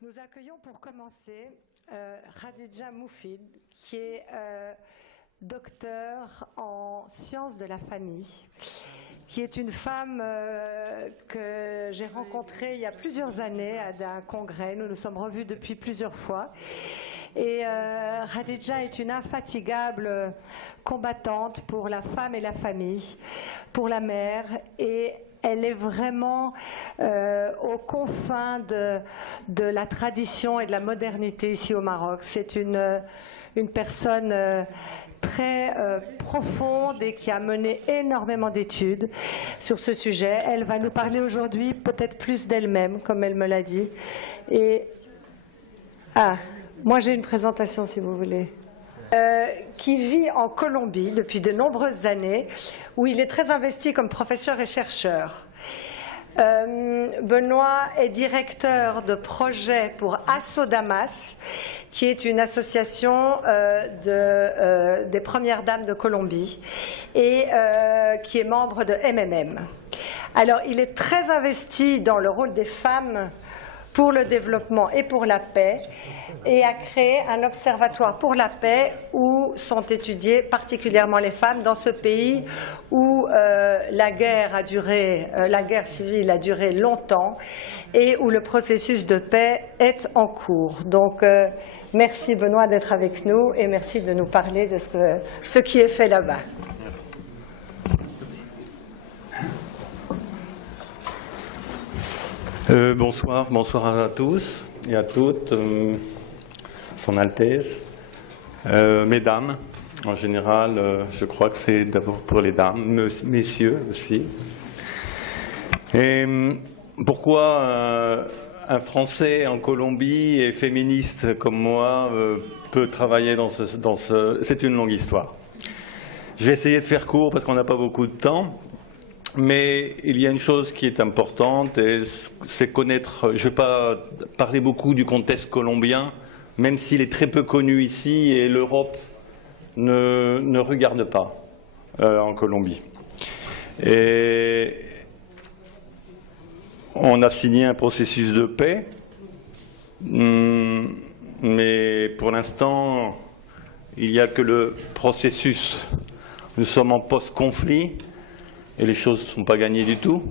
Nous accueillons pour commencer Khadija Moufid, qui est docteur en sciences de la famille, qui est une femme que j'ai rencontrée il y a plusieurs années à un congrès. Nous nous sommes revus depuis plusieurs fois. Et Khadija est une infatigable combattante pour la femme et la famille, pour la mère, et elle est vraiment aux confins de la tradition et de la modernité ici au Maroc. C'est une personne très profonde et qui a mené énormément d'études sur ce sujet. Elle va nous parler aujourd'hui peut-être plus d'elle-même, comme elle me l'a dit. Et moi j'ai une présentation si vous voulez. Qui vit en Colombie depuis de nombreuses années, où il est très investi comme professeur et chercheur. Benoît est directeur de projet pour Asso Damas, qui est une association des Premières Dames de Colombie et qui est membre de MMM. Alors, il est très investi dans le rôle des femmes pour le développement et pour la paix, et a créé un observatoire pour la paix où sont étudiées particulièrement les femmes dans ce pays où la guerre civile a duré longtemps et où le processus de paix est en cours. Donc merci Benoît d'être avec nous et merci de nous parler de ce qui est fait là-bas. Bonsoir à tous et à toutes, Son Altesse, Mesdames, en général, je crois que c'est d'abord pour les dames, messieurs aussi. Et pourquoi un Français en Colombie et féministe comme moi peut travailler dans ce... C'est une longue histoire. Je vais essayer de faire court parce qu'on n'a pas beaucoup de temps. Mais il y a une chose qui est importante, c'est connaître, je ne vais pas parler beaucoup du contexte colombien, même s'il est très peu connu ici et l'Europe ne regarde pas en Colombie. Et on a signé un processus de paix, mais pour l'instant, il n'y a que le processus. Nous sommes en post-conflit. Et les choses ne sont pas gagnées du tout.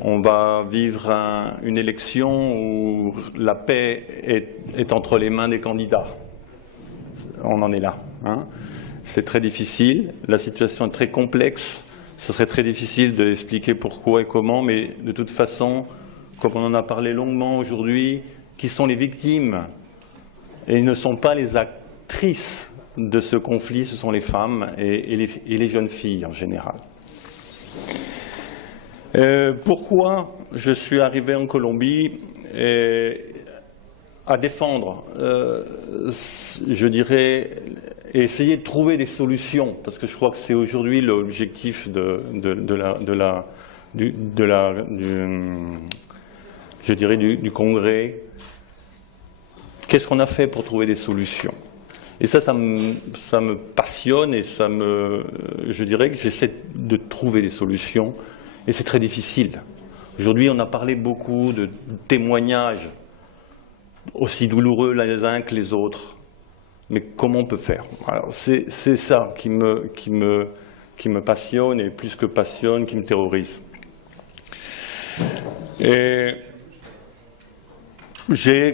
On va vivre une élection où la paix est entre les mains des candidats. On en est là. C'est très difficile. La situation est très complexe. Ce serait très difficile de l'expliquer pourquoi et comment, mais de toute façon, comme on en a parlé longuement aujourd'hui, qui sont les victimes? Et ils ne sont pas les actrices de ce conflit, ce sont les femmes et les jeunes filles en général. Pourquoi je suis arrivé en Colombie à défendre, je dirais, et essayer de trouver des solutions, parce que je crois que c'est aujourd'hui l'objectif du Congrès. Qu'est-ce qu'on a fait pour trouver des solutions? Et ça me passionne et je dirais que j'essaie de trouver des solutions et c'est très difficile. Aujourd'hui, on a parlé beaucoup de témoignages, aussi douloureux les uns que les autres. Mais comment on peut faire? Alors, c'est ça qui me passionne et plus que passionne, qui me terrorise. Et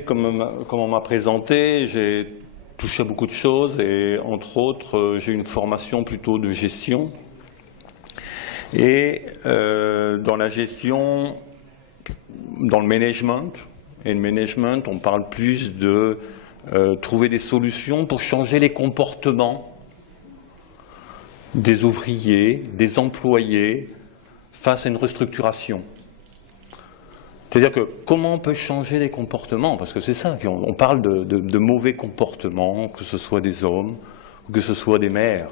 comme on m'a présenté, j'ai touché à beaucoup de choses et entre autres j'ai une formation plutôt de gestion et dans la gestion, dans le management, et le management on parle plus de trouver des solutions pour changer les comportements des ouvriers, des employés face à une restructuration. C'est-à-dire que comment on peut changer les comportements? Parce que c'est ça, on parle de mauvais comportements, que ce soit des hommes, ou que ce soit des mères.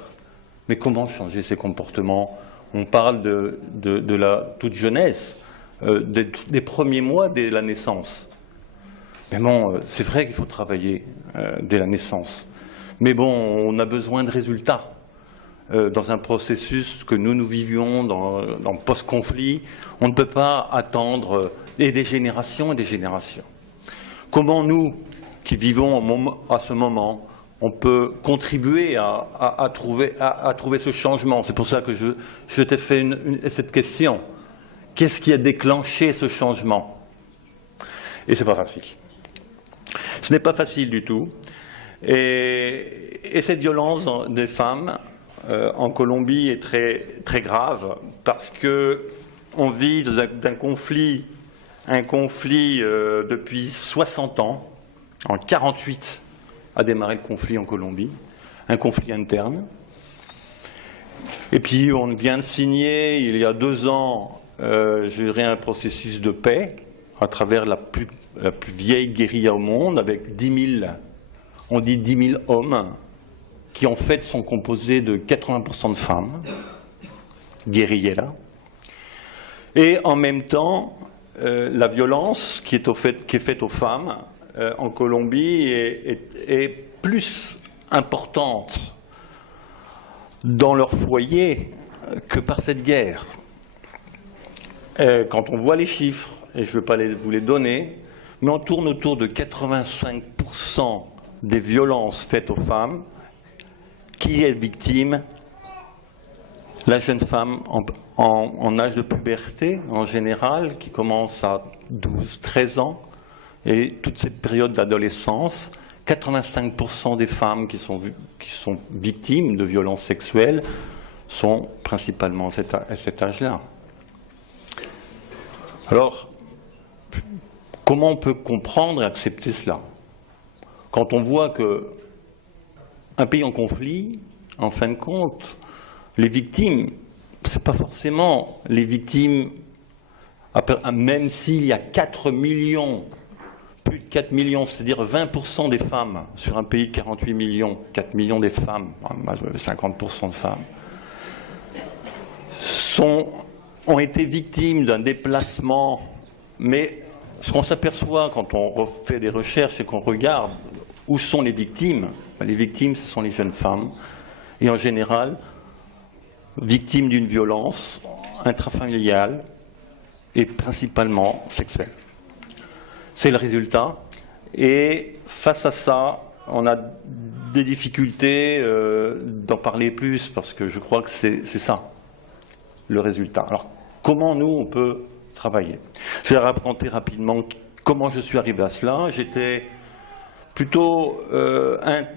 Mais comment changer ces comportements? On parle de la toute jeunesse, des premiers mois dès la naissance. Mais bon, c'est vrai qu'il faut travailler dès la naissance. Mais bon, on a besoin de résultats. Dans un processus que nous vivions dans le post-conflit, on ne peut pas attendre et des générations et des générations. comment nous, qui vivons à ce moment, on peut contribuer à trouver ce changement. C'est pour ça que je t'ai fait cette question. Qu'est-ce qui a déclenché ce changement? Et c'est pas facile. Ce n'est pas facile du tout. Et cette violence des femmes en Colombie est très, très grave parce qu'on vit d'un conflit, depuis 60 ans. En 1948 a démarré le conflit en Colombie, un conflit interne. Et puis on vient de signer, il y a 2 ans, je dirais, un processus de paix à travers la plus vieille guérilla au monde, avec 10 000, on dit 10 000 hommes, qui en fait sont composés de 80% de femmes, guérilleras. Et en même temps, la violence qui est faite aux femmes en Colombie est plus importante dans leur foyer que par cette guerre. Quand on voit les chiffres, et je ne vais pas vous les donner, mais on tourne autour de 85% des violences faites aux femmes. Qui est victime? La jeune femme en âge de puberté, en général, qui commence à 12-13 ans, et toute cette période d'adolescence, 85% des femmes qui sont victimes de violences sexuelles sont principalement à cet âge-là. Alors, comment on peut comprendre et accepter cela? Quand on voit qu'un pays en conflit, en fin de compte, les victimes, ce n'est pas forcément les victimes, même s'il y a 4 millions, plus de 4 millions, c'est-à-dire 20% des femmes sur un pays de 48 millions, 4 millions des femmes, 50% de femmes, ont été victimes d'un déplacement. Mais ce qu'on s'aperçoit quand on refait des recherches et qu'on regarde où sont les victimes, les victimes, ce sont les jeunes femmes, et en général, victimes d'une violence intrafamiliale et principalement sexuelle. C'est le résultat. Et face à ça, on a des difficultés d'en parler plus, parce que je crois que c'est ça, le résultat. Alors, comment nous, on peut travailler? Je vais raconter rapidement comment je suis arrivé à cela. J'étais plutôt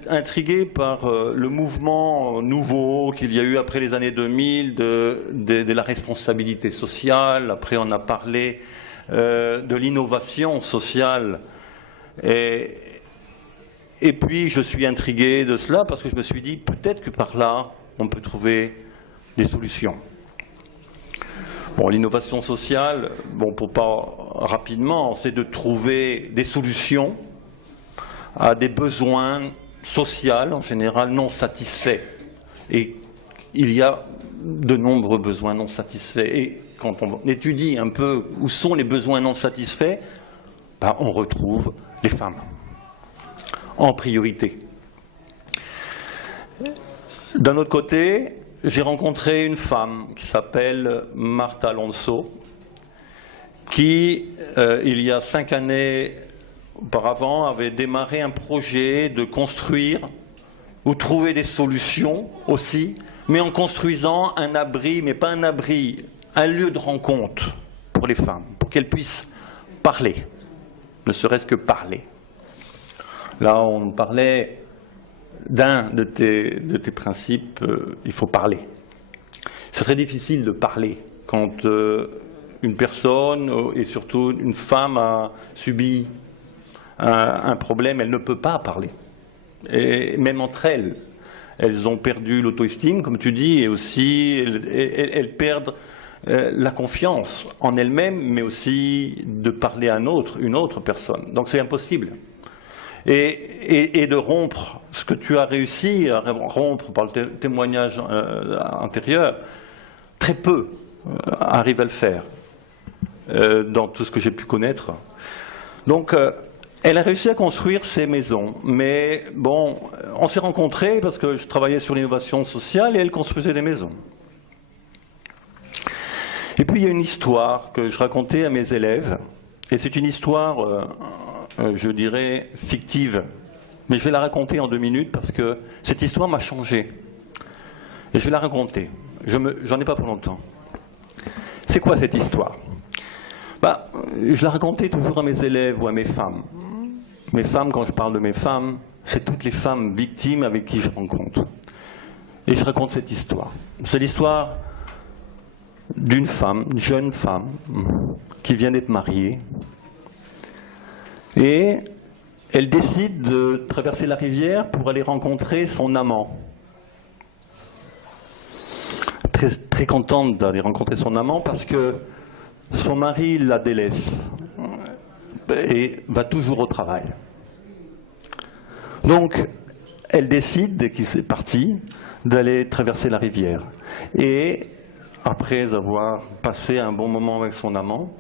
intrigué par le mouvement nouveau qu'il y a eu après les années 2000 de la responsabilité sociale. Après, on a parlé de l'innovation sociale. Et puis, je suis intrigué de cela parce que je me suis dit, peut-être que par là, on peut trouver des solutions. Bon, l'innovation sociale, bon, pour pas rapidement, c'est de trouver des solutions à des besoins sociaux, en général, non satisfaits. Et il y a de nombreux besoins non satisfaits. Et quand on étudie un peu où sont les besoins non satisfaits, ben, on retrouve les femmes en priorité. D'un autre côté, j'ai rencontré une femme qui s'appelle Marta Alonso, qui, il y a 5 années auparavant, avait démarré un projet de construire ou trouver des solutions aussi, mais en construisant un abri, mais pas un abri, un lieu de rencontre pour les femmes, pour qu'elles puissent parler, ne serait-ce que parler. Là, on parlait d'un de tes principes, il faut parler. C'est très difficile de parler quand une personne, et surtout une femme, a subi un problème, elle ne peut pas parler. Et même entre elles, elles ont perdu l'auto-estime, comme tu dis, et aussi elles perdent la confiance en elles-mêmes, mais aussi de parler à une autre personne. Donc c'est impossible. Et de rompre ce que tu as réussi à rompre par le témoignage antérieur, très peu arrivent à le faire dans tout ce que j'ai pu connaître. Donc, elle a réussi à construire ces maisons. Mais bon, on s'est rencontrés parce que je travaillais sur l'innovation sociale et elle construisait des maisons. Et puis il y a une histoire que je racontais à mes élèves, et c'est une histoire je dirais, fictive. Mais je vais la raconter en 2 minutes parce que cette histoire m'a changé. Et je vais la raconter. J'en ai pas pour longtemps. C'est quoi cette histoire? Je la racontais toujours à mes élèves ou à mes femmes. Mes femmes, quand je parle de mes femmes, c'est toutes les femmes victimes avec qui je rencontre. Et je raconte cette histoire. C'est l'histoire d'une femme, une jeune femme, qui vient d'être mariée. Et elle décide de traverser la rivière pour aller rencontrer son amant. Très, très contente d'aller rencontrer son amant parce que son mari la délaisse et va toujours au travail. Donc, elle décide, dès qu'il est parti, d'aller traverser la rivière. Et, après avoir passé un bon moment avec son amant,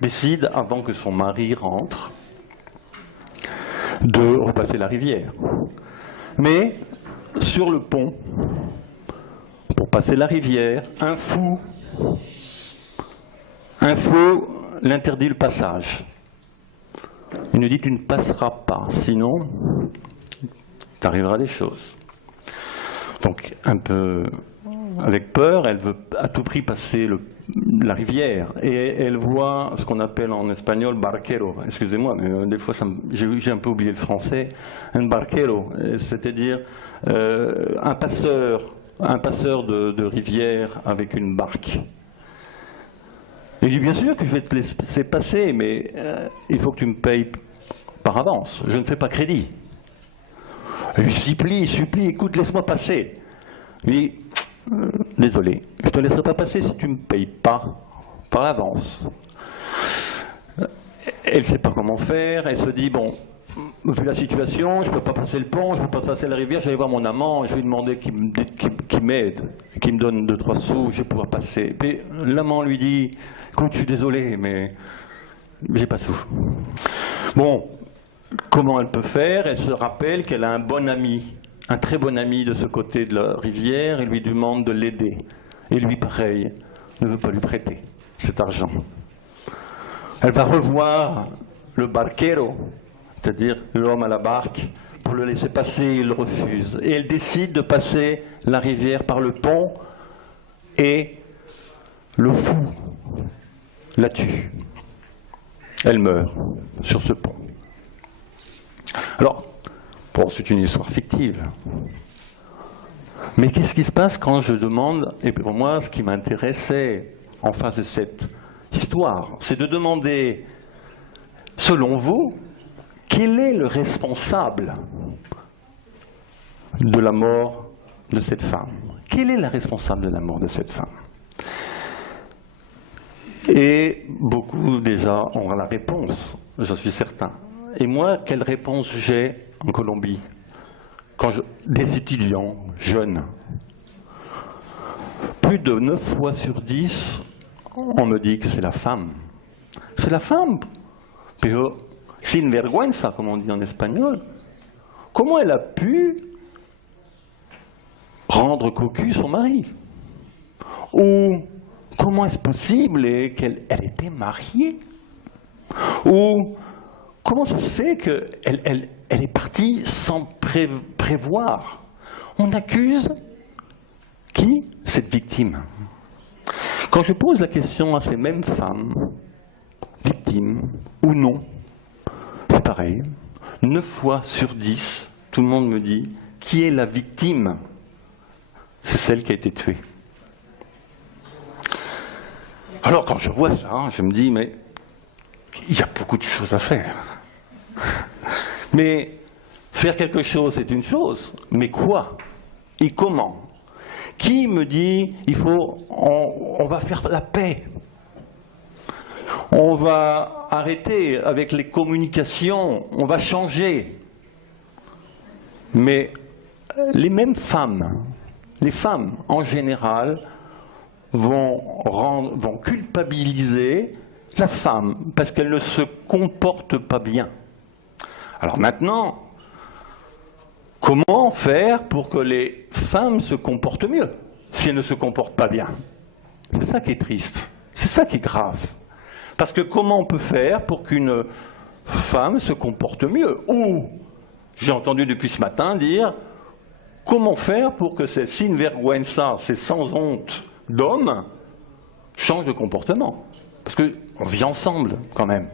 décide, avant que son mari rentre, de repasser la rivière. Mais, sur le pont, pour passer la rivière, un fou l'interdit le passage. Il nous dit: tu ne passeras pas, sinon t'arriveras des choses. Donc, un peu avec peur, elle veut à tout prix passer la rivière. Et elle voit ce qu'on appelle en espagnol barquero. Excusez-moi, mais des fois j'ai un peu oublié le français. Un barquero, c'est-à-dire un passeur de rivière avec une barque. Il dit: bien sûr que je vais te laisser passer, mais il faut que tu me payes par avance. Je ne fais pas crédit. Il lui supplie, écoute, laisse-moi passer. Il dit: désolé, je ne te laisserai pas passer si tu ne me payes pas par l'avance. Elle ne sait pas comment faire, elle se dit: bon, vu la situation, je ne peux pas passer le pont, je ne peux pas passer la rivière, je vais aller voir mon amant, je vais lui demander qu'il m'aide, qu'il me donne 2-3 sous, je vais pouvoir passer. Puis l'amant lui dit: écoute, je suis désolé, mais j'ai pas de sous. Bon, comment elle peut faire? Elle se rappelle qu'elle a un bon ami, un très bon ami de ce côté de la rivière, et lui demande de l'aider. Et lui, pareil, ne veut pas lui prêter cet argent. Elle va revoir le barquero, c'est-à-dire l'homme à la barque, pour le laisser passer, il refuse. Et elle décide de passer la rivière par le pont, et le fou la tue. Elle meurt sur ce pont. Alors, bon, c'est une histoire fictive. Mais qu'est-ce qui se passe quand je demande, et pour moi, ce qui m'intéressait en face de cette histoire, c'est de demander, selon vous, quel est le responsable de la mort de cette femme? Quelle est la responsable de la mort de cette femme? Et beaucoup déjà ont la réponse, j'en suis certain. Et moi, quelle réponse j'ai en Colombie? Des étudiants jeunes, plus de 9 fois sur 10, on me dit que c'est la femme. C'est la femme. Pero sin vergüenza, comme on dit en espagnol. Comment elle a pu rendre cocu son mari? Ou comment est-ce possible qu'elle était mariée? Ou comment ça se fait qu'elle est partie sans prévoir? On accuse qui? Cette victime. Quand je pose la question à ces mêmes femmes, victimes ou non, c'est pareil. 9 fois sur 10, tout le monde me dit: qui est la victime? C'est celle qui a été tuée. Alors quand je vois ça, je me dis: mais il y a beaucoup de choses à faire. Mais faire quelque chose, c'est une chose, mais quoi et comment? Qui me dit: on va faire la paix, on va arrêter avec les communications, on va changer? Mais les mêmes femmes, les femmes en général, vont culpabiliser la femme parce qu'elle ne se comporte pas bien. Alors maintenant, comment faire pour que les femmes se comportent mieux si elles ne se comportent pas bien? C'est ça qui est triste, c'est ça qui est grave. Parce que comment on peut faire pour qu'une femmes se comportent mieux. Ou, j'ai entendu depuis ce matin dire, comment faire pour que ces sinvergüenza, ces sans honte d'hommes, changent de comportement? Parce qu'on vit ensemble, quand même.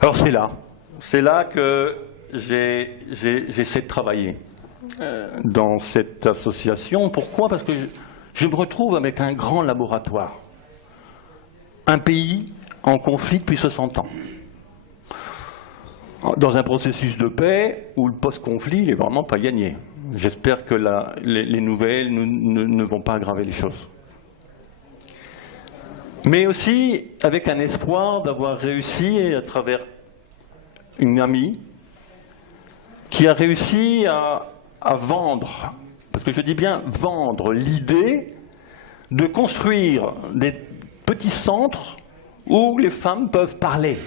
Alors c'est là que j'essaie de travailler dans cette association. Pourquoi? Parce que je me retrouve avec un grand laboratoire. Un pays en conflit depuis 60 ans. Dans un processus de paix où le post-conflit n'est vraiment pas gagné. J'espère que les nouvelles ne vont pas aggraver les choses. Mais aussi avec un espoir d'avoir réussi à travers une amie qui a réussi à vendre, parce que je dis bien vendre, l'idée de construire des petits centres où les femmes peuvent parler.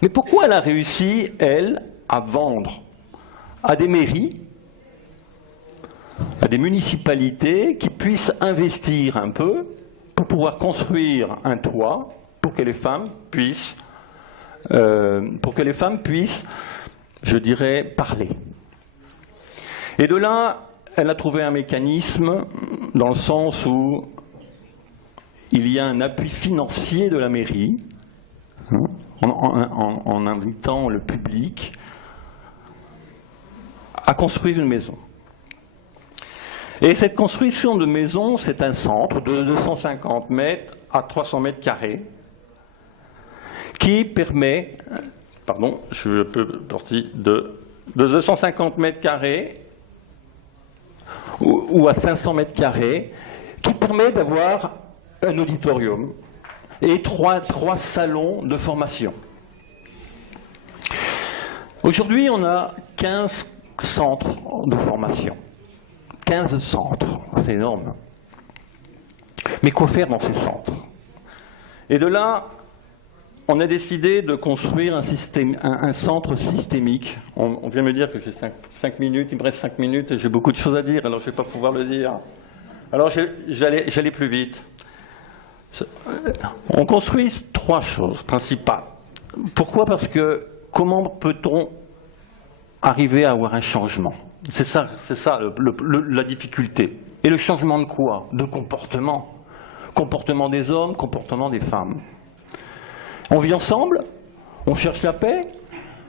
Mais pourquoi elle a réussi, elle, à vendre à des mairies, à des municipalités qui puissent investir un peu pour pouvoir construire un toit pour que les femmes puissent, je dirais, parler. Et de là, elle a trouvé un mécanisme dans le sens où il y a un appui financier de la mairie, en invitant le public à construire une maison. Et cette construction de maison, c'est un centre de 250 mètres à 300 mètres carrés qui permet, pardon, je suis un peu parti de 250 mètres carrés ou à 500 mètres carrés, qui permet d'avoir un auditorium et trois salons de formation. Aujourd'hui, on a 15 centres de formation. 15 centres, c'est énorme. Mais quoi faire dans ces centres? Et de là, on a décidé de construire un centre systémique. On vient me dire que j'ai 5 minutes, il me reste 5 minutes, et j'ai beaucoup de choses à dire, alors je ne vais pas pouvoir le dire. Alors j'allais plus vite. On construit 3 choses principales. Pourquoi? Parce que comment peut-on arriver à avoir un changement? C'est ça la difficulté. Et le changement de quoi? De comportement. Comportement des hommes, comportement des femmes. On vit ensemble, on cherche la paix,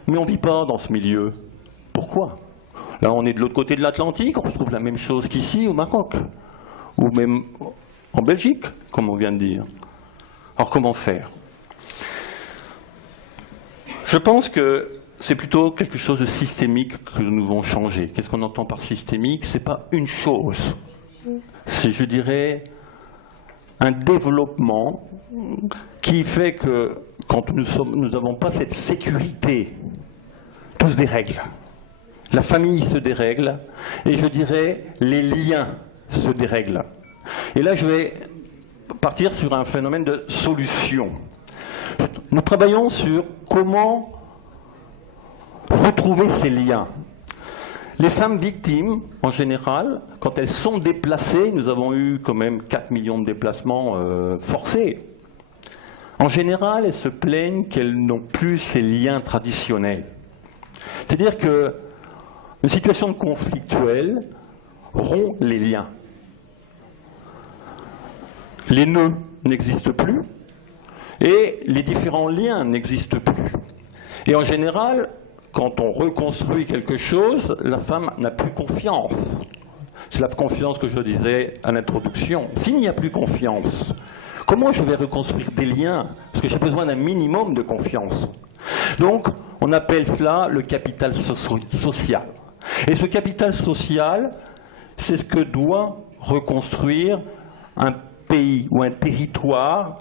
mais on ne vit pas dans ce milieu. Pourquoi? Là, on est de l'autre côté de l'Atlantique, on retrouve la même chose qu'ici au Maroc, ou même en Belgique, comme on vient de dire. Alors comment faire? Je pense que c'est plutôt quelque chose de systémique que nous devons changer. Qu'est-ce qu'on entend par systémique? Ce n'est pas une chose. C'est, je dirais, un développement qui fait que quand nous n'avons pas cette sécurité, tout se dérègle. La famille se dérègle et je dirais les liens se dérèglent. Et là, je vais partir sur un phénomène de solution. Nous travaillons sur comment retrouver ces liens. Les femmes victimes, en général, quand elles sont déplacées, nous avons eu quand même 4 millions de déplacements forcés. En général, elles se plaignent qu'elles n'ont plus ces liens traditionnels. C'est-à-dire qu'une situation conflictuelle rompt les liens. Les nœuds n'existent plus et les différents liens n'existent plus. Et en général, quand on reconstruit quelque chose, la femme n'a plus confiance. C'est la confiance que je disais à l'introduction. S'il n'y a plus confiance, comment je vais reconstruire des liens? Parce que j'ai besoin d'un minimum de confiance. Donc, on appelle cela le capital social. Et ce capital social, c'est ce que doit reconstruire un pays ou un territoire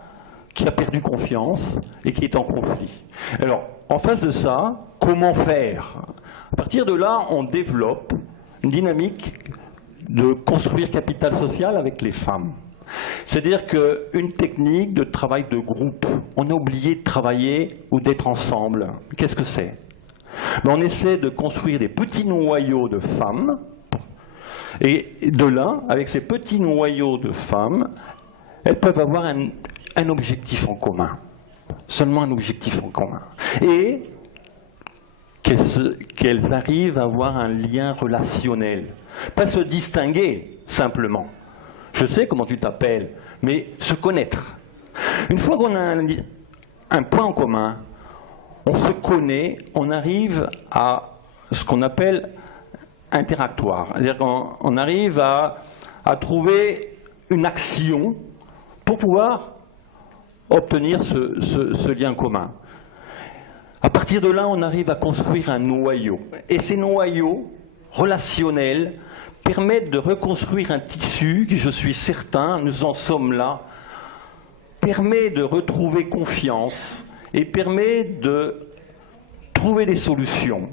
qui a perdu confiance et qui est en conflit. Alors, en face de ça, comment faire? À partir de là, on développe une dynamique de construire capital social avec les femmes. C'est-à-dire qu'une technique de travail de groupe, on a oublié de travailler ou d'être ensemble. Qu'est-ce que c'est? On essaie de construire des petits noyaux de femmes, et de là, avec ces petits noyaux de femmes, elles peuvent avoir un objectif en commun. seulement un objectif en commun. Et qu'elles arrivent à avoir un lien relationnel. Pas se distinguer, simplement. Je sais comment tu t'appelles, mais se connaître. Une fois qu'on a un point en commun, on se connaît, on arrive à ce qu'on appelle interactoire. C'est-à-dire qu'on arrive à trouver une action pour pouvoir obtenir ce lien commun. À partir de là, on arrive à construire un noyau. Et ces noyaux relationnels permettent de reconstruire un tissu qui, je suis certain, nous en sommes là, permet de retrouver confiance et permet de trouver des solutions.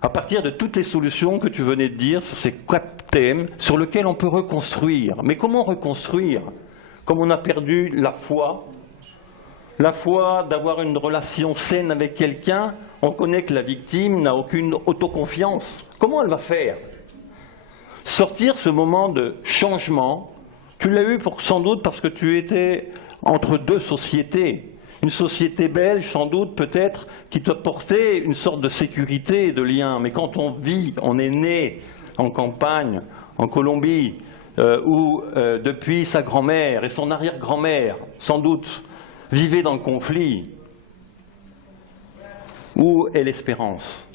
À partir de toutes les solutions que tu venais de dire sur ces 4 thèmes sur lesquels on peut reconstruire. Mais comment reconstruire? Comme on a perdu la foi d'avoir une relation saine avec quelqu'un, on connaît que la victime n'a aucune autoconfiance. Comment elle va faire? Sortir ce moment de changement, tu l'as eu sans doute parce que tu étais entre 2 sociétés. Une société belge, sans doute, peut-être, qui t'apportait une sorte de sécurité et de lien. Mais quand on vit, on est né en campagne, en Colombie, où depuis sa grand-mère et son arrière-grand-mère, sans doute, vivaient dans le conflit, où est l'espérance?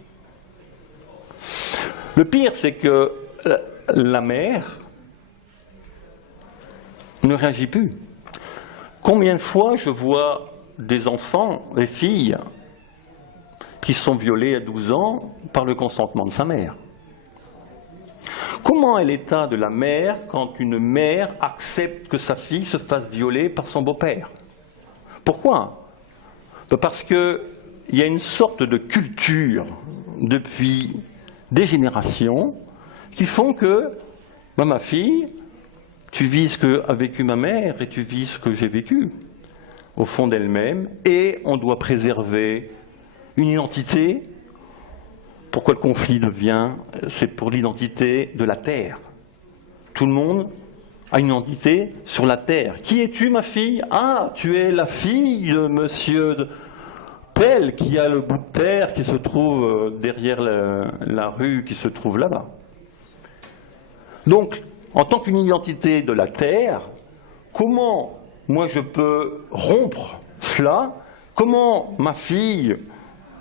Le pire, c'est que la mère ne réagit plus. Combien de fois je vois des enfants, des filles, qui sont violées à 12 ans par le consentement de sa mère? Comment est l'état de la mère quand une mère accepte que sa fille se fasse violer par son beau-père? Pourquoi? Parce qu'il y a une sorte de culture depuis des générations qui font que, ma fille, tu vis ce qu'a vécu ma mère et tu vis ce que j'ai vécu au fond d'elle-même, et on doit préserver une identité. Pourquoi le conflit devient? C'est pour l'identité de la terre. Tout le monde a une identité sur la terre. Qui es-tu, ma fille? Ah, tu es la fille de monsieur tel qui a le bout de terre qui se trouve derrière la rue qui se trouve là-bas. Donc, en tant qu'une identité de la terre, comment moi je peux rompre cela? Comment ma fille,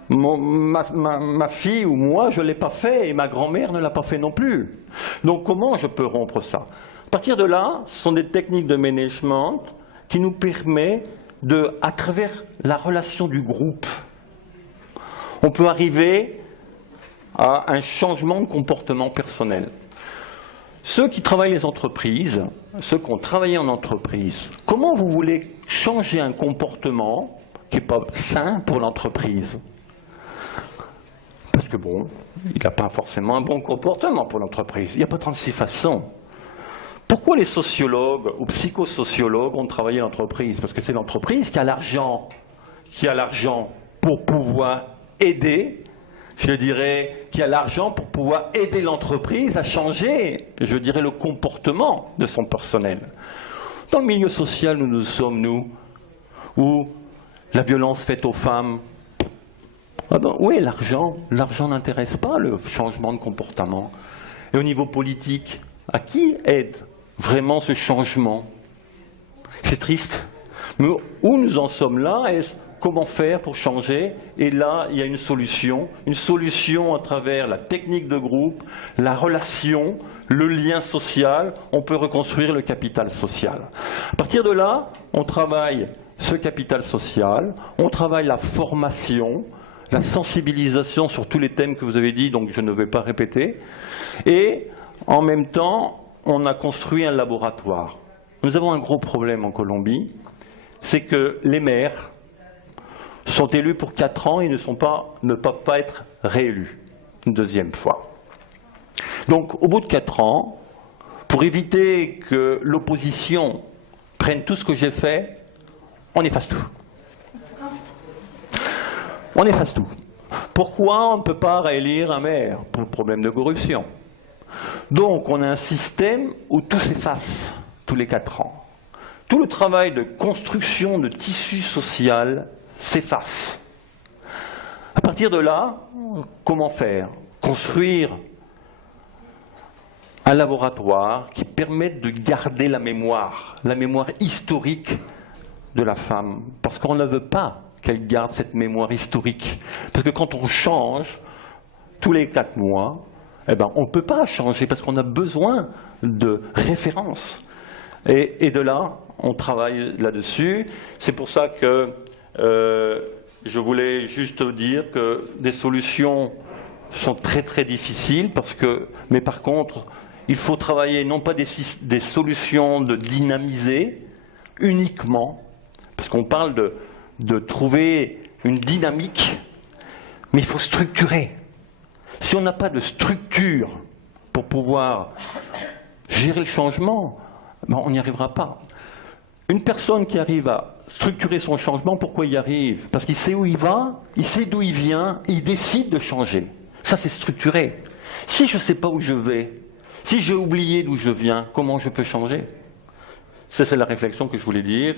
ma fille ou moi, je ne l'ai pas fait et ma grand-mère ne l'a pas fait non plus. Donc comment je peux rompre ça? À partir de là, ce sont des techniques de management qui nous permettent à travers la relation du groupe, on peut arriver à un changement de comportement personnel. Ceux qui travaillent les entreprises, ceux qui ont travaillé en entreprise, comment vous voulez changer un comportement qui n'est pas sain pour l'entreprise? Parce que bon, il n'a pas forcément un bon comportement pour l'entreprise. Il n'y a pas 36 façons. Pourquoi les sociologues ou psychosociologues ont travaillé l'entreprise? Parce que c'est l'entreprise qui a l'argent pour pouvoir aider, je dirais, qui a l'argent pour pouvoir aider l'entreprise à changer, je dirais, le comportement de son personnel. Dans le milieu social où nous sommes, nous, où la violence faite aux femmes, où est l'argent? L'argent n'intéresse pas le changement de comportement. Et au niveau politique, à qui aide vraiment ce changement? C'est triste. Mais où nous en sommes là? Comment faire pour changer? Et là, il y a une solution à travers la technique de groupe, la relation, le lien social. On peut reconstruire le capital social. À partir de là, on travaille ce capital social, on travaille la formation, la sensibilisation sur tous les thèmes que vous avez dit, donc je ne vais pas répéter. Et en même temps, on a construit un laboratoire. Nous avons un gros problème en Colombie, c'est que les maires sont élus pour 4 ans et ne peuvent pas être réélus une deuxième fois. Donc au bout de 4 ans, pour éviter que l'opposition prenne tout ce que j'ai fait, on efface tout. On efface tout. Pourquoi on ne peut pas réélire un maire? Pour le problème de corruption. Donc on a un système où tout s'efface tous les 4 ans. Tout le travail de construction de tissu social s'efface. À partir de là, comment faire? Construire un laboratoire qui permette de garder la mémoire historique de la femme. Parce qu'on ne veut pas qu'elle garde cette mémoire historique. Parce que quand on change, tous les 4 mois, eh ben, on ne peut pas changer parce qu'on a besoin de références. Et de là, on travaille là-dessus. C'est pour ça que je voulais juste dire que des solutions sont très très difficiles, mais par contre, il faut travailler non pas des solutions de dynamiser uniquement, parce qu'on parle de trouver une dynamique, mais il faut structurer. Si on n'a pas de structure pour pouvoir gérer le changement, ben on n'y arrivera pas. Une personne qui arrive à structurer son changement, pourquoi il y arrive? Parce qu'il sait où il va, il sait d'où il vient, et il décide de changer. Ça, c'est structuré. Si je ne sais pas où je vais, si j'ai oublié d'où je viens, comment je peux changer? C'est la réflexion que je voulais dire,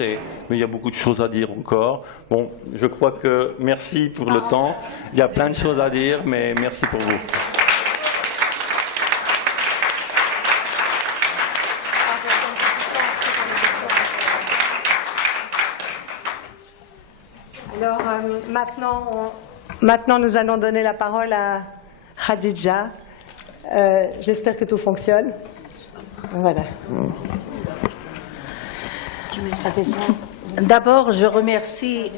mais il y a beaucoup de choses à dire encore. Bon, je crois que merci pour le temps. Il y a plein de choses à dire, mais merci pour vous. Alors maintenant, nous allons donner la parole à Khadija. J'espère que tout fonctionne. Voilà. D'abord, je remercie...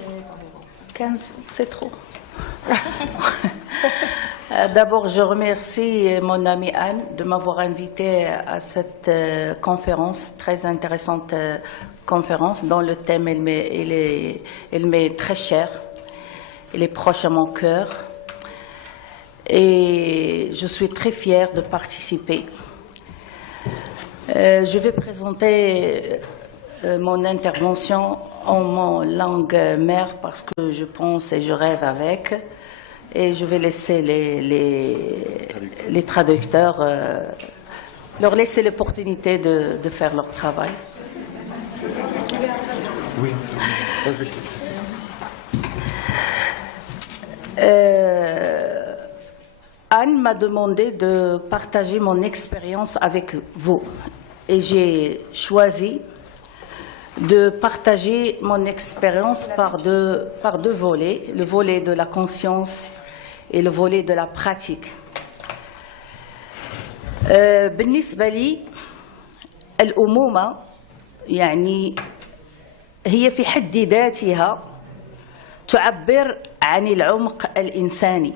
15, c'est trop. D'abord, je remercie mon amie Anne de m'avoir invitée à cette conférence, très intéressante conférence, dont le thème elle m'est très cher, il est proche à mon cœur. Et je suis très fière de participer. Je vais présenter mon intervention en langue mère parce que je pense et je rêve avec. Et je vais laisser les traducteurs, leur laisser l'opportunité de faire leur travail. Oui. Anne m'a demandé de partager mon expérience avec vous et j'ai choisi de partager mon expérience par deux volets, le volet de la conscience et le volet de la pratique. بالنسبة لي الأمومة يعني هي في حد ذاتها تعبر عن العمق الإنساني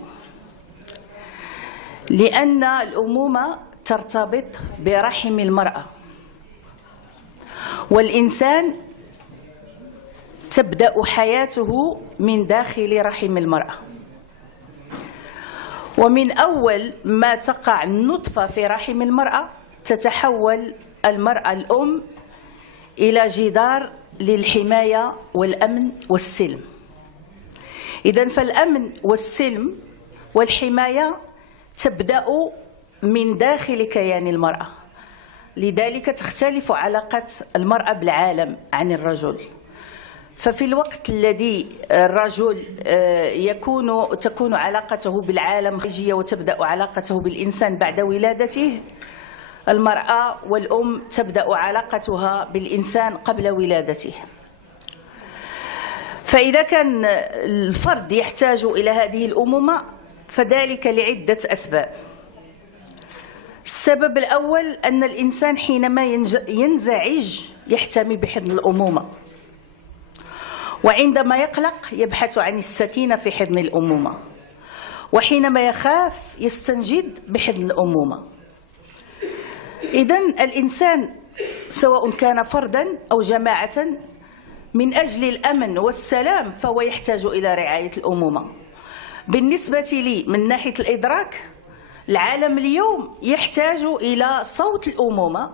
لأن الأمومة ترتبط برحم المرأة والإنسان تبدأ حياته من داخل رحم المرأة ومن أول ما تقع النطفة في رحم المرأة تتحول المرأة الأم إلى جدار للحماية والأمن والسلم. إذن فالأمن والسلم والحماية تبدأ من داخل كيان المرأة، لذلك تختلف علاقة المرأة بالعالم عن الرجل. ففي الوقت الذي الرجل تكون علاقته بالعالم خارجية وتبدأ علاقته بالإنسان بعد ولادته، المرأة والأم تبدأ علاقتها بالإنسان قبل ولادته. فإذا كان الفرد يحتاج إلى هذه الأمومة فذلك لعدة أسباب. السبب الأول أن الإنسان حينما ينزعج يحتمي بحضن الأمومة، وعندما يقلق يبحث عن السكينة في حضن الأمومة، وحينما يخاف يستنجد بحضن الأمومة. إذن الإنسان سواء كان فردا أو جماعة من أجل الأمن والسلام فهو يحتاج إلى رعاية الأمومة. بالنسبة لي من ناحية الإدراك العالم اليوم يحتاج إلى صوت الأمومة،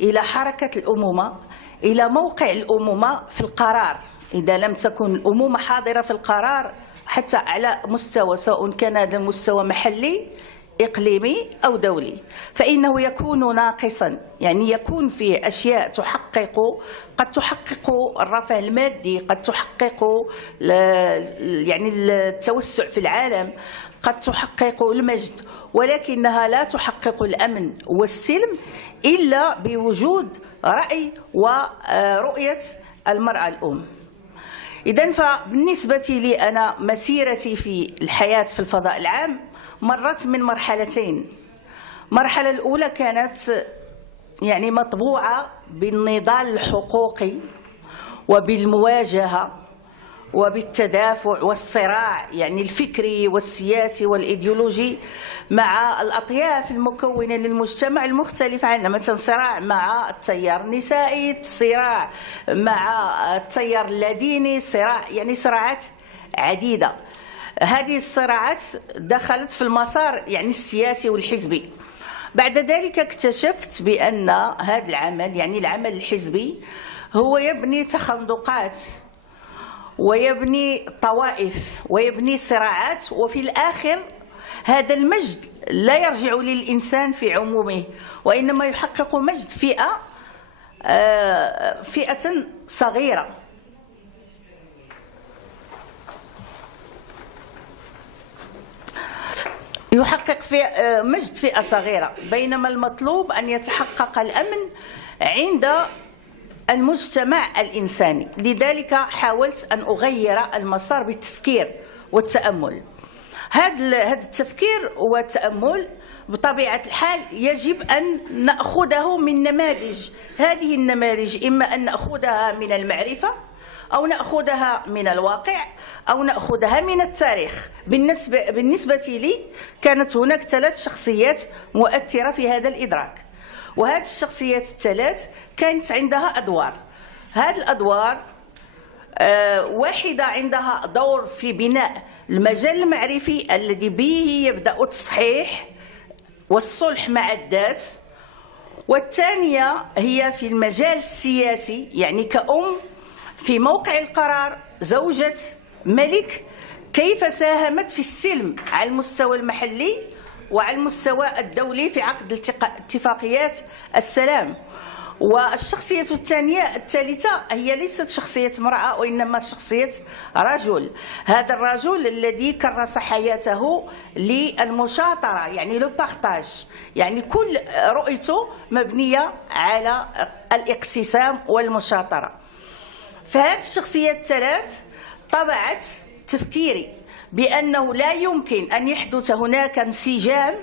إلى حركة الأمومة، إلى موقع الأمومة في القرار. إذا لم تكن الأمومة حاضرة في القرار حتى على مستوى سواء كان هذا المستوى محلي إقليمي أو دولي، فإنه يكون ناقصا، يعني يكون فيه أشياء قد تحقق الرفاه المادي، قد تحقق يعني التوسع في العالم، قد تحقق المجد، ولكنها لا تحقق الأمن والسلم إلا بوجود رأي ورؤية المرأة الأم. إذن فبالنسبة لي أنا مسيرتي في الحياة في الفضاء العام مرت من مرحلتين. المرحلة الأولى كانت يعني مطبوعة بالنضال الحقوقي وبالمواجهة وبالتدافع والصراع يعني الفكري والسياسي والإيديولوجي مع الأطياف المكونة للمجتمع المختلفة عندنا، مثلا صراع مع التيار النسائي، صراع مع التيار اللاديني، يعني صراعات عديدة. هذه الصراعات دخلت في المسار يعني السياسي والحزبي. بعد ذلك اكتشفت بأن هذا العمل يعني العمل الحزبي هو يبني تخندقات ويبني طوائف ويبني صراعات، وفي الآخر هذا المجد لا يرجع للإنسان في عمومه، وإنما يحقق مجد فئة صغيرة. يحقق في مجد فئة صغيرة، بينما المطلوب أن يتحقق الأمن عند المجتمع الإنساني. لذلك حاولت أن أغير المسار بالتفكير والتأمل. هذا التفكير والتأمل بطبيعة الحال يجب أن نأخذه من نماذج. هذه النماذج إما أن نأخذها من المعرفة أو نأخذها من الواقع أو نأخذها من التاريخ. بالنسبة لي كانت هناك 3 شخصيات مؤثرة في هذا الإدراك، وهذه الشخصيات ال3 كانت عندها أدوار. هذه الأدوار واحدة عندها دور في بناء المجال المعرفي الذي به يبدأ التصحيح والصلح مع الذات، والثانية هي في المجال السياسي، يعني كأم في موقع القرار، زوجة ملك، كيف ساهمت في السلم على المستوى المحلي وعلى المستوى الدولي في عقد اتفاقيات السلام. والشخصية الثالثة هي ليست شخصية امرأة وإنما شخصية رجل. هذا الرجل الذي كرس حياته للمشاطرة، يعني لو بارتاج، يعني كل رؤيته مبنية على الاقتسام والمشاطرة. فهذه الشخصيات ال3 طبعت تفكيري بأنه لا يمكن أن يحدث هناك انسجام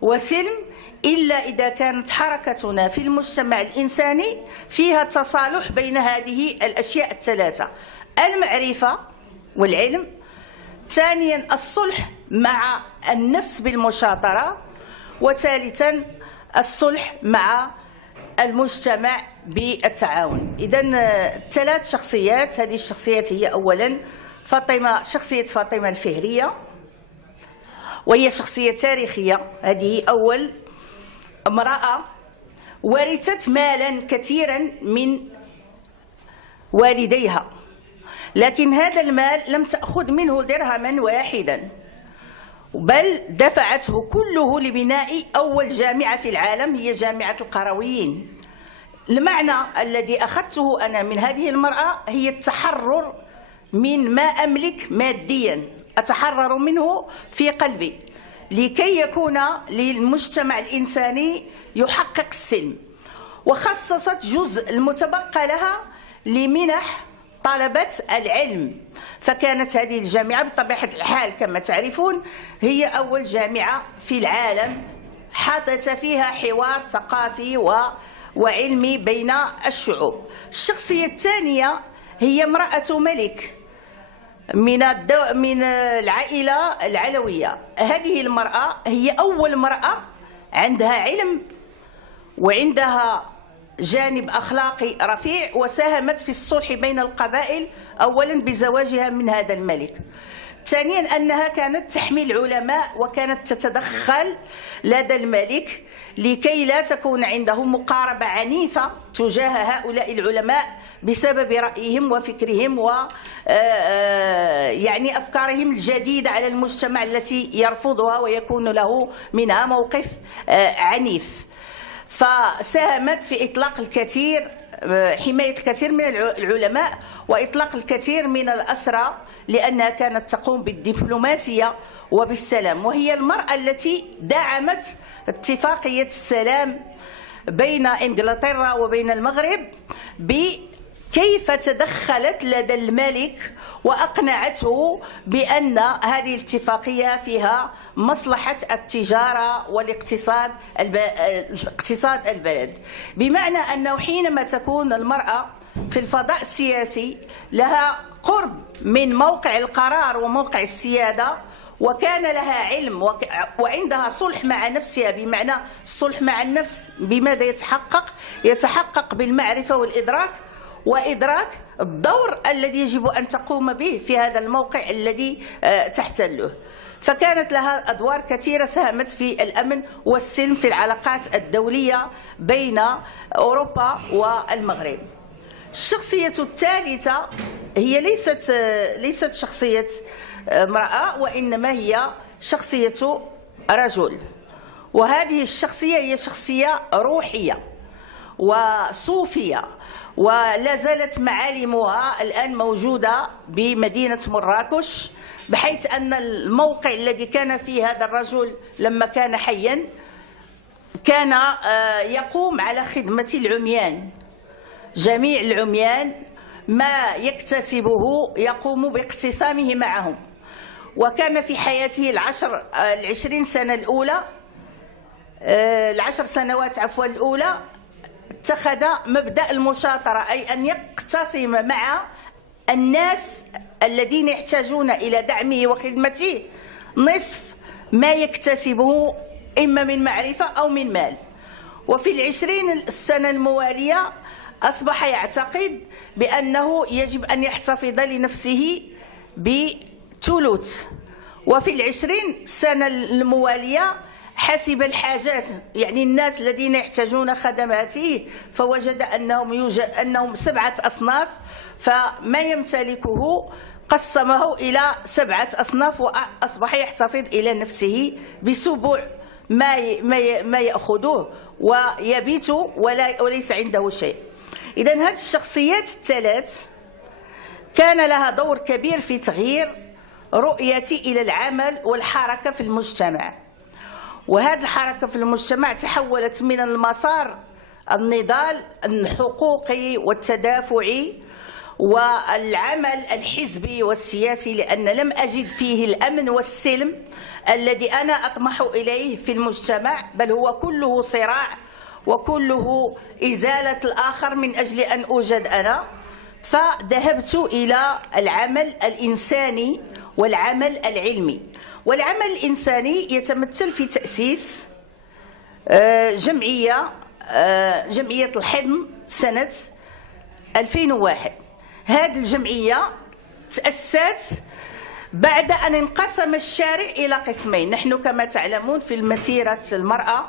وسلم إلا إذا كانت حركتنا في المجتمع الإنساني فيها تصالح بين هذه الأشياء ال3: المعرفة والعلم، ثانيا الصلح مع النفس بالمشاطرة، وثالثا الصلح مع المجتمع بالتعاون. إذن 3 شخصيات. هذه الشخصيات هي أولا شخصية فاطمة الفهرية، وهي شخصية تاريخية. هذه أول امرأة ورثت مالا كثيرا من والديها، لكن هذا المال لم تأخذ منه درهما واحدا، بل دفعته كله لبناء أول جامعة في العالم، هي جامعة القرويين. المعنى الذي أخذته أنا من هذه المرأة هي التحرر من ما أملك ماديا، أتحرر منه في قلبي لكي يكون للمجتمع الإنساني يحقق السلم. وخصصت جزء المتبقى لها لمنح طلبة العلم، فكانت هذه الجامعة بطبيعة الحال كما تعرفون هي أول جامعة في العالم حدث فيها حوار ثقافي وعلمي بين الشعوب. الشخصية الثانية هي امرأة ملك من العائلة العلوية. هذه المرأة هي أول امرأة عندها علم وعندها جانب أخلاقي رفيع، وساهمت في الصلح بين القبائل أولا بزواجها من هذا الملك، ثانيا أنها كانت تحمي العلماء وكانت تتدخل لدى الملك لكي لا تكون عنده مقاربة عنيفة تجاه هؤلاء العلماء بسبب رأيهم وفكرهم و يعني أفكارهم الجديدة على المجتمع التي يرفضها ويكون له منها موقف عنيف. فساهمت في إطلاق الكثير، حماية الكثير من العلماء وإطلاق الكثير من الأسرى، لأنها كانت تقوم بالدبلوماسية وبالسلام، وهي المرأة التي دعمت اتفاقية السلام بين إنجلترا وبين المغرب كيف تدخلت لدى الملك وأقنعته بأن هذه الاتفاقية فيها مصلحة التجارة والاقتصاد اقتصاد البلد، بمعنى أنه حينما تكون المرأة في الفضاء السياسي لها قرب من موقع القرار وموقع السيادة، وكان لها علم وعندها صلح مع نفسها، بمعنى الصلح مع النفس بماذا يتحقق بالمعرفة والإدراك وإدراك الدور الذي يجب أن تقوم به في هذا الموقع الذي تحتله. فكانت لها أدوار كثيرة ساهمت في الأمن والسلم في العلاقات الدولية بين أوروبا والمغرب. الشخصية الثالثة هي ليست شخصية امرأة، وإنما هي شخصية رجل، وهذه الشخصية هي شخصية روحية وصوفية، ولا زالت معالمها الآن موجودة بمدينة مراكش، بحيث أن الموقع الذي كان فيه هذا الرجل لما كان حيا كان يقوم على خدمة العميان، جميع العميان ما يكتسبه يقوم باقتسامه معهم. وكان في حياته العشر سنوات الأولى اتخذ مبدأ المشاطرة، أي أن يقتسم مع الناس الذين يحتاجون إلى دعمه وخدمته نصف ما يكتسبه إما من معرفة أو من مال. وفي 20 سنة الموالية أصبح يعتقد بأنه يجب أن يحتفظ لنفسه بثلث، وفي 20 سنة الموالية حسب الحاجات، يعني الناس الذين يحتاجون خدماته، فوجد أنهم 7 أصناف، فما يمتلكه قسمه إلى 7 أصناف، وأصبح يحتفظ إلى نفسه بسبع ما يأخذه ويبيت وليس عنده شيء. إذن هذه الشخصيات الثلاث كان لها دور كبير في تغيير رؤيتي إلى العمل والحركة في المجتمع. وهذه الحركة في المجتمع تحولت من المسار النضال الحقوقي والتدافعي والعمل الحزبي والسياسي، لأن لم أجد فيه الأمن والسلم الذي أنا أطمح إليه في المجتمع، بل هو كله صراع وكله إزالة الآخر من أجل أن أوجد أنا. فذهبت إلى العمل الإنساني والعمل العلمي. والعمل الإنساني يتمثل في تأسيس جمعية الحلم سنة 2001. هذه الجمعية تأسست بعد أن انقسم الشارع إلى قسمين. نحن كما تعلمون في المسيرة المرأة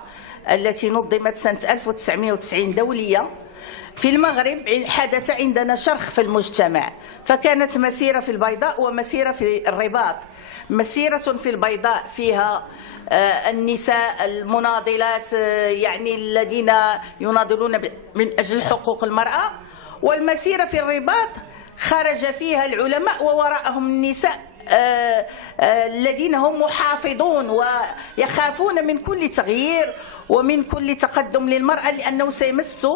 التي نظمت سنة 1990 دوليا في المغرب حدث عندنا شرخ في المجتمع، فكانت مسيرة في البيضاء ومسيرة في الرباط. مسيرة في البيضاء فيها النساء المناضلات، يعني الذين يناضلون من أجل حقوق المرأة، والمسيرة في الرباط خرج فيها العلماء ووراءهم النساء الذين هم محافظون ويخافون من كل تغيير ومن كل تقدم للمرأة، لأنه سيمس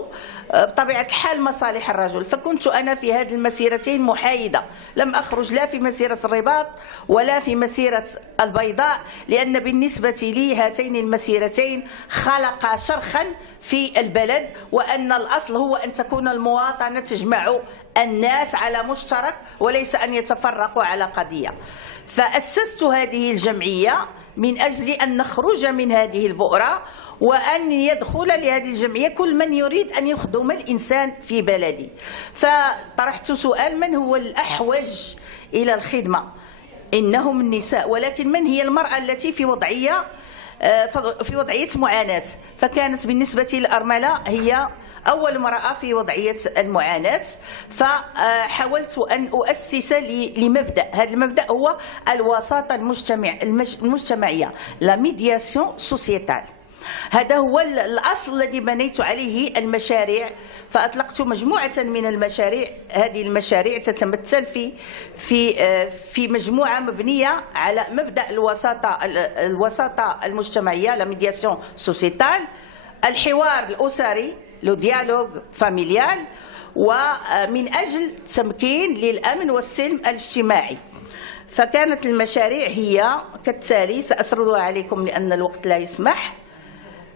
بطبيعة الحال مصالح الرجل. فكنت أنا في هذه المسيرتين محايدة، لم أخرج لا في مسيرة الرباط ولا في مسيرة البيضاء، لأن بالنسبة لي هاتين المسيرتين خلقا شرخا في البلد، وأن الأصل هو أن تكون المواطنة تجمع الناس على مشترك وليس أن يتفرقوا على قضية. فأسست هذه الجمعية من أجل أن نخرج من هذه البؤرة، وأن يدخل لهذه الجمعية كل من يريد أن يخدم الإنسان في بلدي. فطرحت سؤال: من هو الأحوج إلى الخدمة؟ إنهم النساء، ولكن من هي المرأة التي في وضعية معاناة؟ فكانت بالنسبة للأرملة هي أول امرأة في وضعية المعاناة. فحاولت أن أؤسس لمبدأ، هذا المبدأ هو الوساطة المجتمعية، لا ميدياسيون سوسيتال. هذا هو الأصل الذي بنيت عليه المشاريع. فأطلقت مجموعة من المشاريع، هذه المشاريع تتمثل في مجموعة مبنية على مبدأ الوساطة المجتمعية، لا ميدياسيون سوسيتال، الحوار الأسري، لو ديالوغ فاميليال، ومن أجل تمكين للأمن والسلم الاجتماعي. فكانت المشاريع هي كالتالي، سأسردها عليكم لأن الوقت لا يسمح.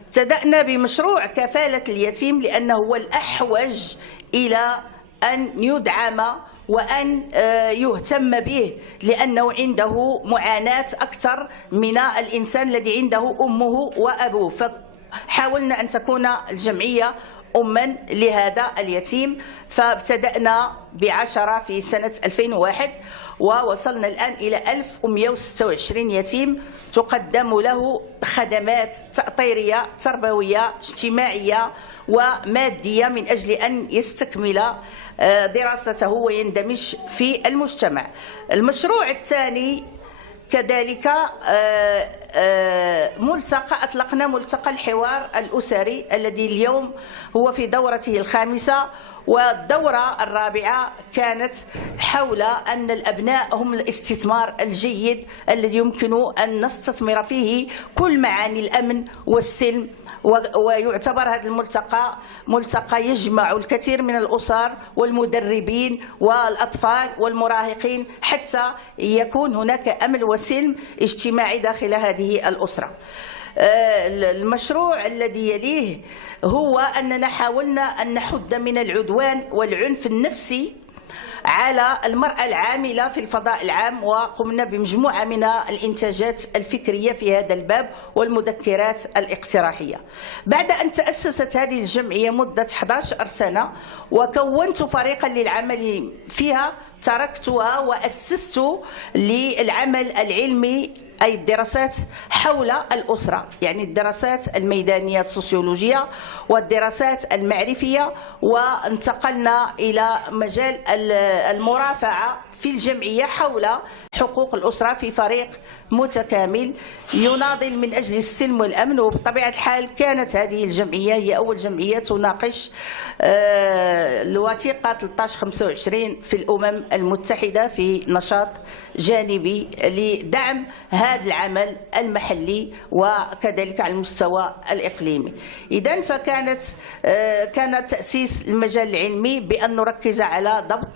ابتدأنا بمشروع كفالة اليتيم لأنه هو الأحوج إلى أن يدعم وأن يهتم به، لأنه عنده معاناة أكثر من الإنسان الذي عنده أمه وأبوه. فحاولنا أن تكون الجمعية أما لهذا اليتيم. فابتدأنا ب10 في سنة 2001 ووصلنا الآن إلى 1126 يتيم تقدم له خدمات تأطيرية تربوية اجتماعية ومادية من أجل أن يستكمل دراسته ويندمج في المجتمع. المشروع الثاني كذلك ملتقى، أطلقنا ملتقى الحوار الأسري الذي اليوم هو في دورته الخامسة، والدورة الرابعة كانت حول أن الأبناء هم الاستثمار الجيد الذي يمكن أن نستثمر فيه كل معاني الأمن والسلم. ويعتبر هذا الملتقى ملتقى يجمع الكثير من الأسر والمدربين والأطفال والمراهقين حتى يكون هناك أمن وسلم اجتماعي داخل هذه الأسرة. المشروع الذي يليه هو أننا حاولنا أن نحد من العدوان والعنف النفسي على المرأة العاملة في الفضاء العام، وقمنا بمجموعة من الإنتاجات الفكرية في هذا الباب والمذكرات الاقتراحية. بعد أن تأسست هذه الجمعية مدة 11 سنة وكونت فريقا للعمل فيها، تركتها وأسست للعمل العلمي، أي الدراسات حول الأسرة، يعني الدراسات الميدانية السوسيولوجية والدراسات المعرفية، وانتقلنا إلى مجال المرافعة في الجمعية حول حقوق الأسرة في فريق متكامل يناضل من أجل السلم والأمن. وبطبيعة الحال كانت هذه الجمعية هي أول جمعية تناقش الوثيقة 1325 في الأمم المتحدة في نشاط جانبي لدعم هذا العمل المحلي وكذلك على المستوى الإقليمي. إذن كان تأسيس المجال العلمي بأن نركز على ضبط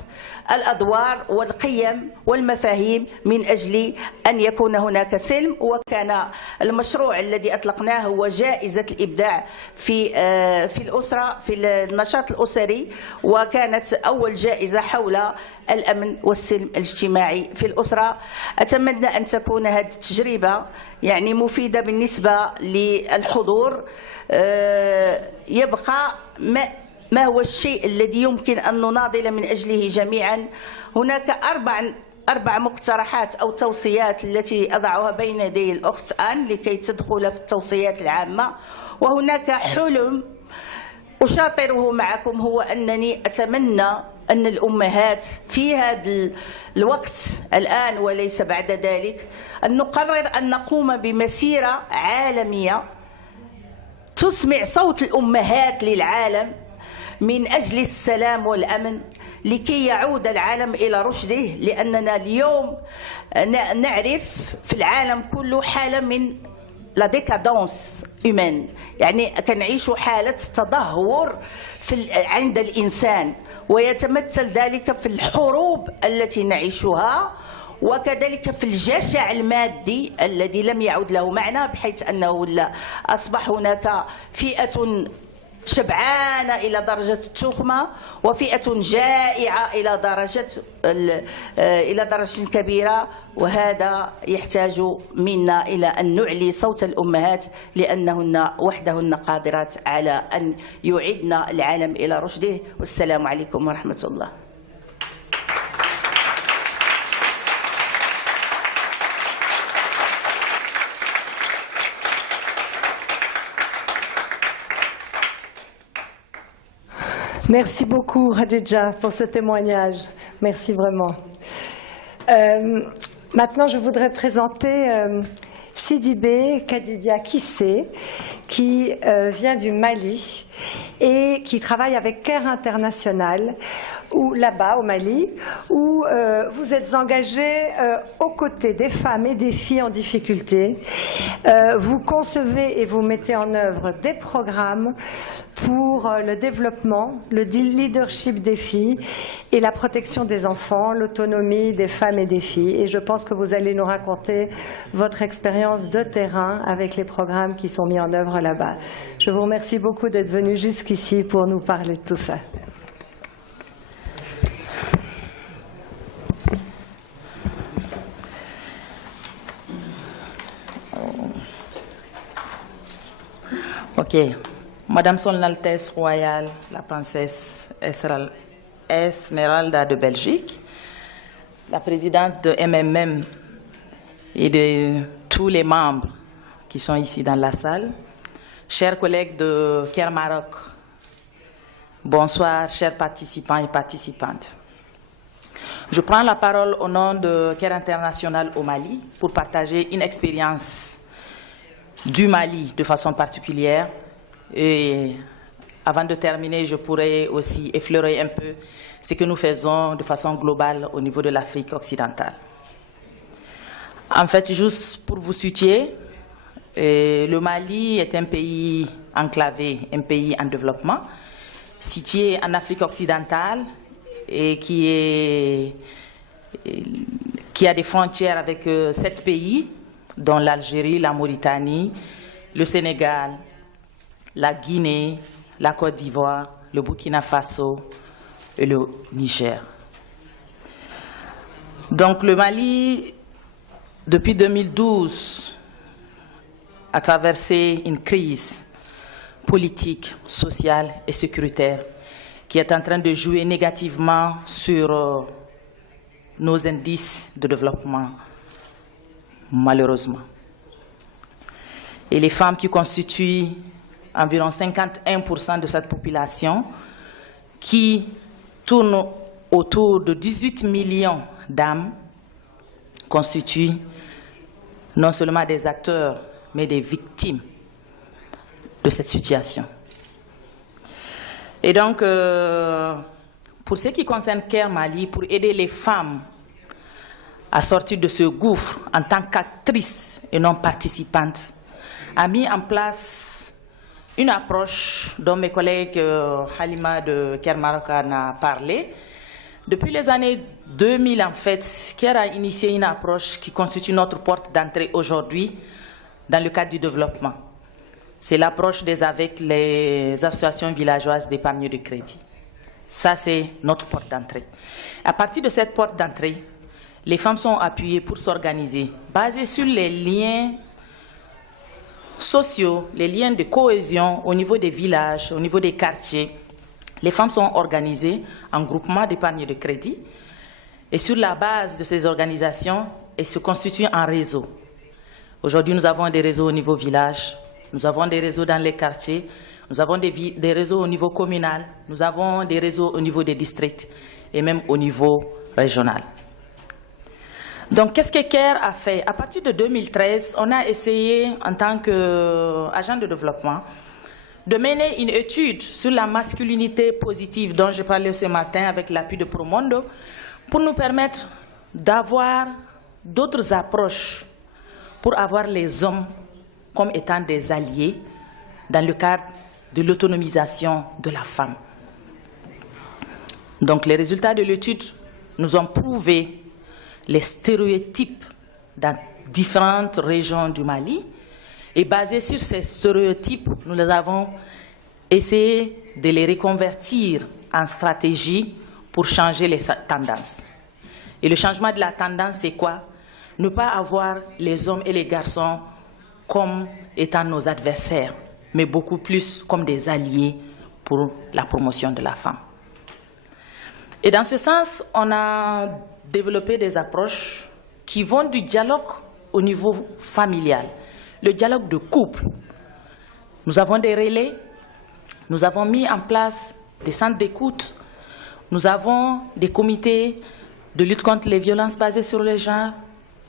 الأدوار والقيم والمفاهيم من أجل أن يكون هناك سلم. وكان المشروع الذي أطلقناه هو جائزة الإبداع في الأسرة، في النشاط الأسري، وكانت أول جائزة حول الأمن والسلم الاجتماعي في الأسرة. أتمنى أن تكون هذه التجربة يعني مفيدة بالنسبة للحضور. يبقى ما هو الشيء الذي يمكن أن نناضل من أجله جميعا؟ هناك أربع مقترحات أو توصيات التي أضعها بين يدي الأخت آن لكي تدخل في التوصيات العامة. وهناك حلم أشاطره معكم، هو أنني أتمنى أن الأمهات في هذا الوقت الآن وليس بعد ذلك أن نقرر أن نقوم بمسيرة عالمية تسمع صوت الأمهات للعالم من أجل السلام والأمن لكي يعود العالم إلى رشده. لأننا اليوم نعرف في العالم كله حالة من لا ديكادونس هيومان، يعني كنعيش حالة تدهور عند الإنسان، ويتمثل ذلك في الحروب التي نعيشها وكذلك في الجشع المادي الذي لم يعد له معنى، بحيث أنه أصبح هناك فئة شبعانة إلى درجة التخمة وفئة جائعة إلى درجة كبيرة. وهذا يحتاج منا إلى أن نعلي صوت الأمهات لأنهن وحدهن قادرات على أن يعيدن العالم إلى رشده. والسلام عليكم ورحمة الله. Merci beaucoup, Khadija, pour ce témoignage. Merci vraiment. Maintenant, je voudrais présenter Sidibé Kadidia Kissé, qui vient du Mali et qui travaille avec Care International, ou là-bas au Mali, où vous êtes engagés aux côtés des femmes et des filles en difficulté. Vous concevez et vous mettez en œuvre des programmes pour le développement, le leadership des filles et la protection des enfants, l'autonomie des femmes et des filles. Et je pense que vous allez nous raconter votre expérience de terrain avec les programmes qui sont mis en œuvre là-bas. Je vous remercie beaucoup d'être venu jusqu'ici pour nous parler de tout ça. Ok. Madame Son Altesse Royale, la princesse Esmeralda de Belgique, la présidente de MMM et de tous les membres qui sont ici dans la salle, chers collègues de Care Maroc, bonsoir, chers participants et participantes. Je prends la parole au nom de Care International au Mali pour partager une expérience du Mali de façon particulière. Et avant de terminer, je pourrais aussi effleurer un peu ce que nous faisons de façon globale au niveau de l'Afrique occidentale. En fait, juste pour vous situer, le Mali est un pays enclavé, un pays en développement, situé en Afrique occidentale et qui a des frontières avec 7 pays, dont l'Algérie, la Mauritanie, le Sénégal, la Guinée, la Côte d'Ivoire, le Burkina Faso et le Niger. Donc le Mali, depuis 2012, a traversé une crise politique, sociale et sécuritaire qui est en train de jouer négativement sur nos indices de développement, malheureusement. Et les femmes qui constituent environ 51% de cette population, qui tourne autour de 18 millions d'âmes, constituent non seulement des acteurs, mais des victimes de cette situation. Et donc, pour ce qui concerne Care Mali, pour aider les femmes à sortir de ce gouffre en tant qu'actrices et non participantes, a mis en place une approche dont mes collègues Halima de Care Maroc en a parlé. Depuis les années 2000, en fait, Care a initié une approche qui constitue notre porte d'entrée aujourd'hui dans le cadre du développement. C'est l'approche avec les associations villageoises d'épargne de crédit. Ça, c'est notre porte d'entrée. À partir de cette porte d'entrée, les femmes sont appuyées pour s'organiser, basées sur les liens sociaux, les liens de cohésion au niveau des villages, au niveau des quartiers. Les femmes sont organisées en groupements d'épargne de crédit et sur la base de ces organisations, elles se constituent en réseau. Aujourd'hui, nous avons des réseaux au niveau village, nous avons des réseaux dans les quartiers, nous avons des réseaux au niveau communal, nous avons des réseaux au niveau des districts et même au niveau régional. Donc, qu'est-ce que Care a fait? À partir de 2013, on a essayé, en tant qu'agent de développement, de mener une étude sur la masculinité positive dont je parlais ce matin avec l'appui de Promondo, pour nous permettre d'avoir d'autres approches pour avoir les hommes comme étant des alliés dans le cadre de l'autonomisation de la femme. Donc, les résultats de l'étude nous ont prouvé les stéréotypes dans différentes régions du Mali. Et basés sur ces stéréotypes, nous avons essayé de les reconvertir en stratégie pour changer les tendances. Et le changement de la tendance, c'est quoi? Ne pas avoir les hommes et les garçons comme étant nos adversaires, mais beaucoup plus comme des alliés pour la promotion de la femme. Et dans ce sens, on a développer des approches qui vont du dialogue au niveau familial, le dialogue de couple. Nous avons des relais, nous avons mis en place des centres d'écoute, nous avons des comités de lutte contre les violences basées sur le genre,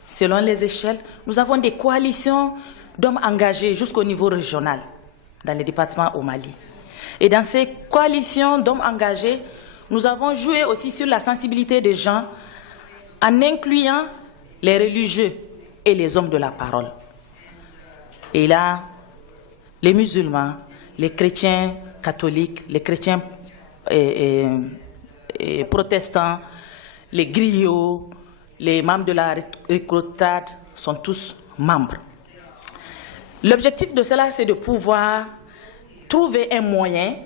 selon les échelles. Nous avons des coalitions d'hommes engagés jusqu'au niveau régional, dans les départements au Mali. Et dans ces coalitions d'hommes engagés, nous avons joué aussi sur la sensibilité des gens en incluant les religieux et les hommes de la parole. Et là, les musulmans, les chrétiens catholiques, les chrétiens protestants, les griots, les membres de la recrutade sont tous membres. L'objectif de cela, c'est de pouvoir trouver un moyen,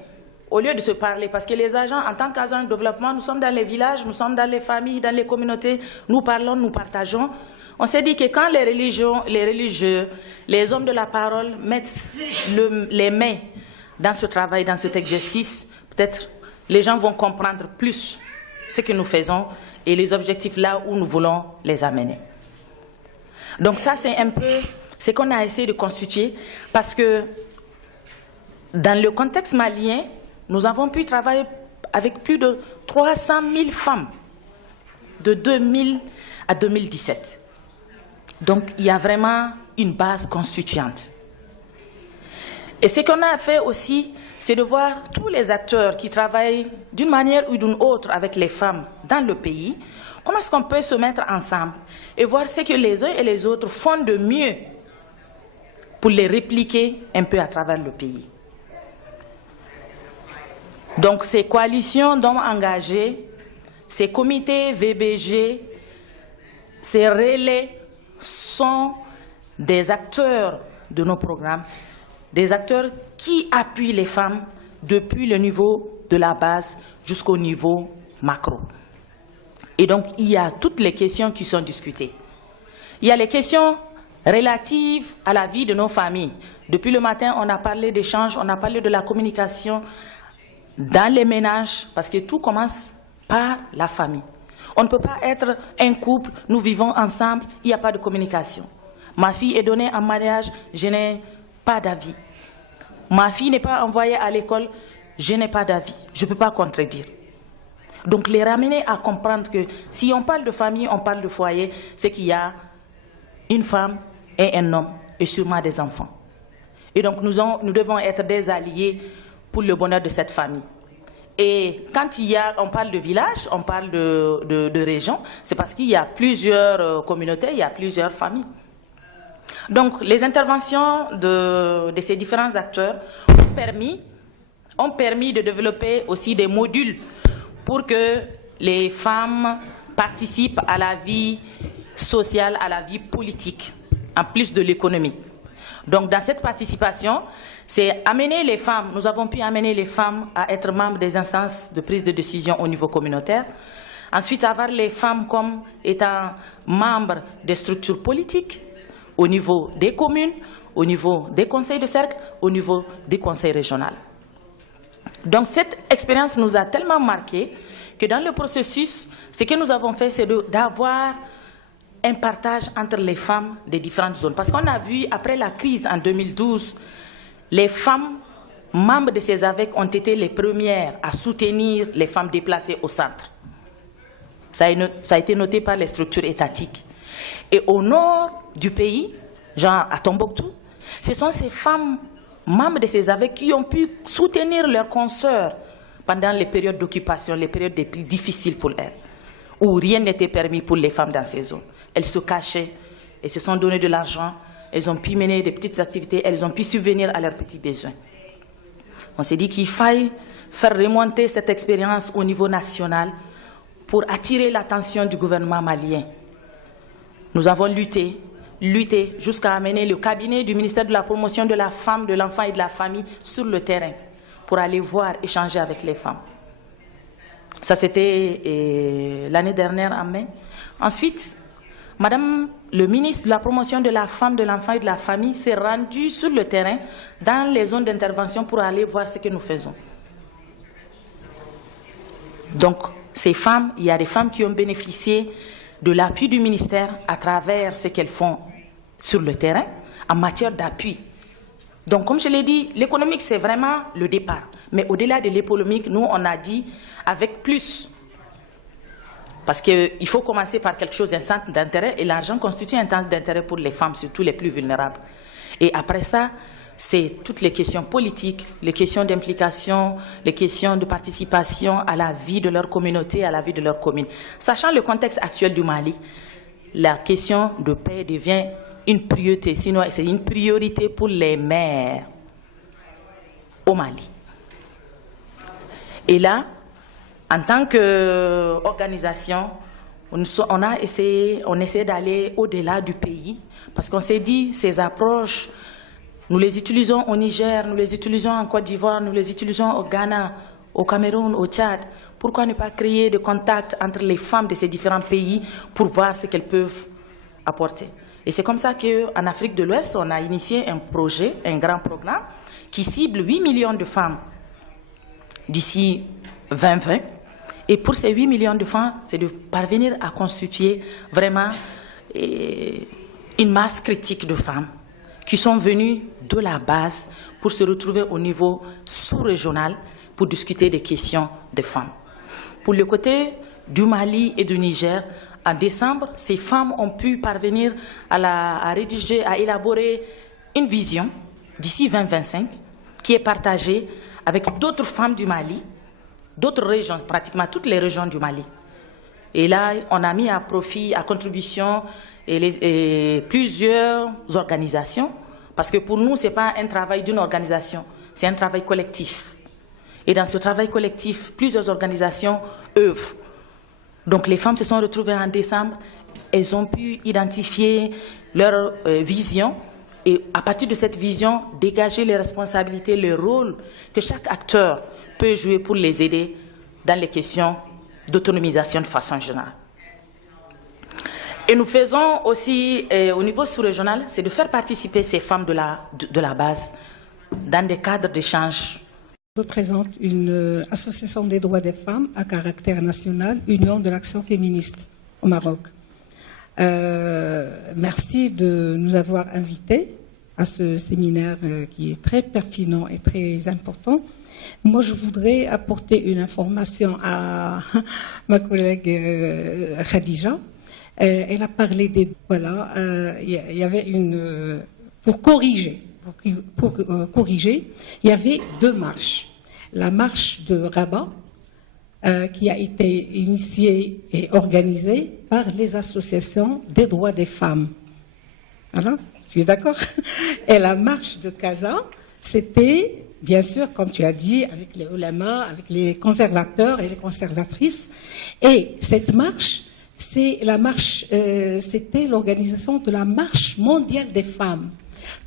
au lieu de se parler, parce que les agents, en tant qu'agents de développement, nous sommes dans les villages, nous sommes dans les familles, dans les communautés, nous parlons, nous partageons. On s'est dit que quand les religieux, les hommes de la parole mettent les mains dans ce travail, dans cet exercice, peut-être les gens vont comprendre plus ce que nous faisons et les objectifs là où nous voulons les amener. Donc ça, c'est un peu ce qu'on a essayé de constituer, parce que dans le contexte malien, nous avons pu travailler avec plus de 300 000 femmes de 2000 à 2017. Donc, il y a vraiment une base constituante. Et ce qu'on a fait aussi, c'est de voir tous les acteurs qui travaillent d'une manière ou d'une autre avec les femmes dans le pays, comment est-ce qu'on peut se mettre ensemble et voir ce que les uns et les autres font de mieux pour les répliquer un peu à travers le pays. Donc, ces coalitions d'hommes engagés, ces comités VBG, ces relais sont des acteurs de nos programmes, des acteurs qui appuient les femmes depuis le niveau de la base jusqu'au niveau macro. Et donc, il y a toutes les questions qui sont discutées. Il y a les questions relatives à la vie de nos familles. Depuis le matin, on a parlé d'échanges, on a parlé de la communication dans les ménages, parce que tout commence par la famille. On ne peut pas être un couple, nous vivons ensemble, il n'y a pas de communication. Ma fille est donnée en mariage, je n'ai pas d'avis. Ma fille n'est pas envoyée à l'école, je n'ai pas d'avis. Je ne peux pas contredire. Donc les ramener à comprendre que si on parle de famille, on parle de foyer, c'est qu'il y a une femme et un homme et sûrement des enfants. Et donc nous devons être des alliés pour le bonheur de cette famille. Et quand on parle de village, on parle de région, c'est parce qu'il y a plusieurs communautés, il y a plusieurs familles. Donc les interventions de ces différents acteurs ont permis de développer aussi des modules pour que les femmes participent à la vie sociale, à la vie politique, en plus de l'économie. Donc dans cette participation, c'est amener les femmes, nous avons pu amener les femmes à être membres des instances de prise de décision au niveau communautaire. Ensuite, avoir les femmes comme étant membres des structures politiques au niveau des communes, au niveau des conseils de cercle, au niveau des conseils régionaux. Donc cette expérience nous a tellement marqué que dans le processus, ce que nous avons fait, c'est d'avoir un partage entre les femmes des différentes zones. Parce qu'on a vu, après la crise en 2012, les femmes membres de ces AVEC ont été les premières à soutenir les femmes déplacées au centre. Ça a été noté par les structures étatiques. Et au nord du pays, genre à Tombouctou, ce sont ces femmes membres de ces AVEC qui ont pu soutenir leurs consoeurs pendant les périodes d'occupation, les périodes les plus difficiles pour elles, où rien n'était permis pour les femmes dans ces zones. Elles se cachaient, elles se sont donné de l'argent, elles ont pu mener des petites activités, elles ont pu subvenir à leurs petits besoins. On s'est dit qu'il fallait faire remonter cette expérience au niveau national pour attirer l'attention du gouvernement malien. Nous avons lutté jusqu'à amener le cabinet du ministère de la Promotion de la Femme, de l'Enfant et de la Famille sur le terrain pour aller voir, échanger avec les femmes. Ça, c'était l'année dernière en mai. Ensuite, Madame le ministre de la Promotion de la Femme, de l'Enfant et de la Famille s'est rendue sur le terrain dans les zones d'intervention pour aller voir ce que nous faisons. Donc, ces femmes, il y a des femmes qui ont bénéficié de l'appui du ministère à travers ce qu'elles font sur le terrain en matière d'appui Donc, comme je l'ai dit, l'économique, c'est vraiment le départ. Mais au-delà de l'économique, nous, on a dit avec plus. Parce qu'il faut commencer par quelque chose, un centre d'intérêt, et l'argent constitue un centre d'intérêt pour les femmes, surtout les plus vulnérables. Et après ça, c'est toutes les questions politiques, les questions d'implication, les questions de participation à la vie de leur communauté, à la vie de leur commune. Sachant le contexte actuel du Mali, la question de paix devient une priorité, sinon c'est une priorité pour les mères au Mali. Et là, en tant qu'organisation, on essaie d'aller au-delà du pays, parce qu'on s'est dit, ces approches, nous les utilisons au Niger, nous les utilisons en Côte d'Ivoire, nous les utilisons au Ghana, au Cameroun, au Tchad. Pourquoi ne pas créer des contacts entre les femmes de ces différents pays pour voir ce qu'elles peuvent apporter? Et c'est comme ça qu'en Afrique de l'Ouest, on a initié un projet, un grand programme, qui cible 8 millions de femmes d'ici 2020. Et pour ces 8 millions de femmes, c'est de parvenir à constituer vraiment une masse critique de femmes qui sont venues de la base pour se retrouver au niveau sous-régional pour discuter des questions des femmes. Pour le côté du Mali et du Niger, en décembre, ces femmes ont pu parvenir à rédiger, à élaborer une vision d'ici 2025 qui est partagée avec d'autres femmes du Mali, d'autres régions, pratiquement toutes les régions du Mali. Et là, on a mis à profit, à contribution plusieurs organisations, parce que pour nous, ce n'est pas un travail d'une organisation, c'est un travail collectif. Et dans ce travail collectif, plusieurs organisations œuvrent. Donc les femmes se sont retrouvées en décembre, elles ont pu identifier leur vision et à partir de cette vision, dégager les responsabilités, le rôle que chaque acteur peut jouer pour les aider dans les questions d'autonomisation de façon générale. Et nous faisons aussi, au niveau sous-régional, c'est de faire participer ces femmes de la base dans des cadres d'échange. Je représente une association des droits des femmes à caractère national, Union de l'action féministe au Maroc. Merci de nous avoir invités à ce séminaire qui est très pertinent et très important. Moi, je voudrais apporter une information à ma collègue Khadija. Elle a parlé des... Voilà, il y avait une... Pour corriger, il y avait deux marches. La marche de Rabat, qui a été initiée et organisée par les associations des droits des femmes. Voilà, tu es d'accord? Et la marche de Casa, c'était, bien sûr, comme tu as dit, avec les ulama, avec les conservateurs et les conservatrices. Et cette marche, c'est la marche, c'était l'organisation de la marche mondiale des femmes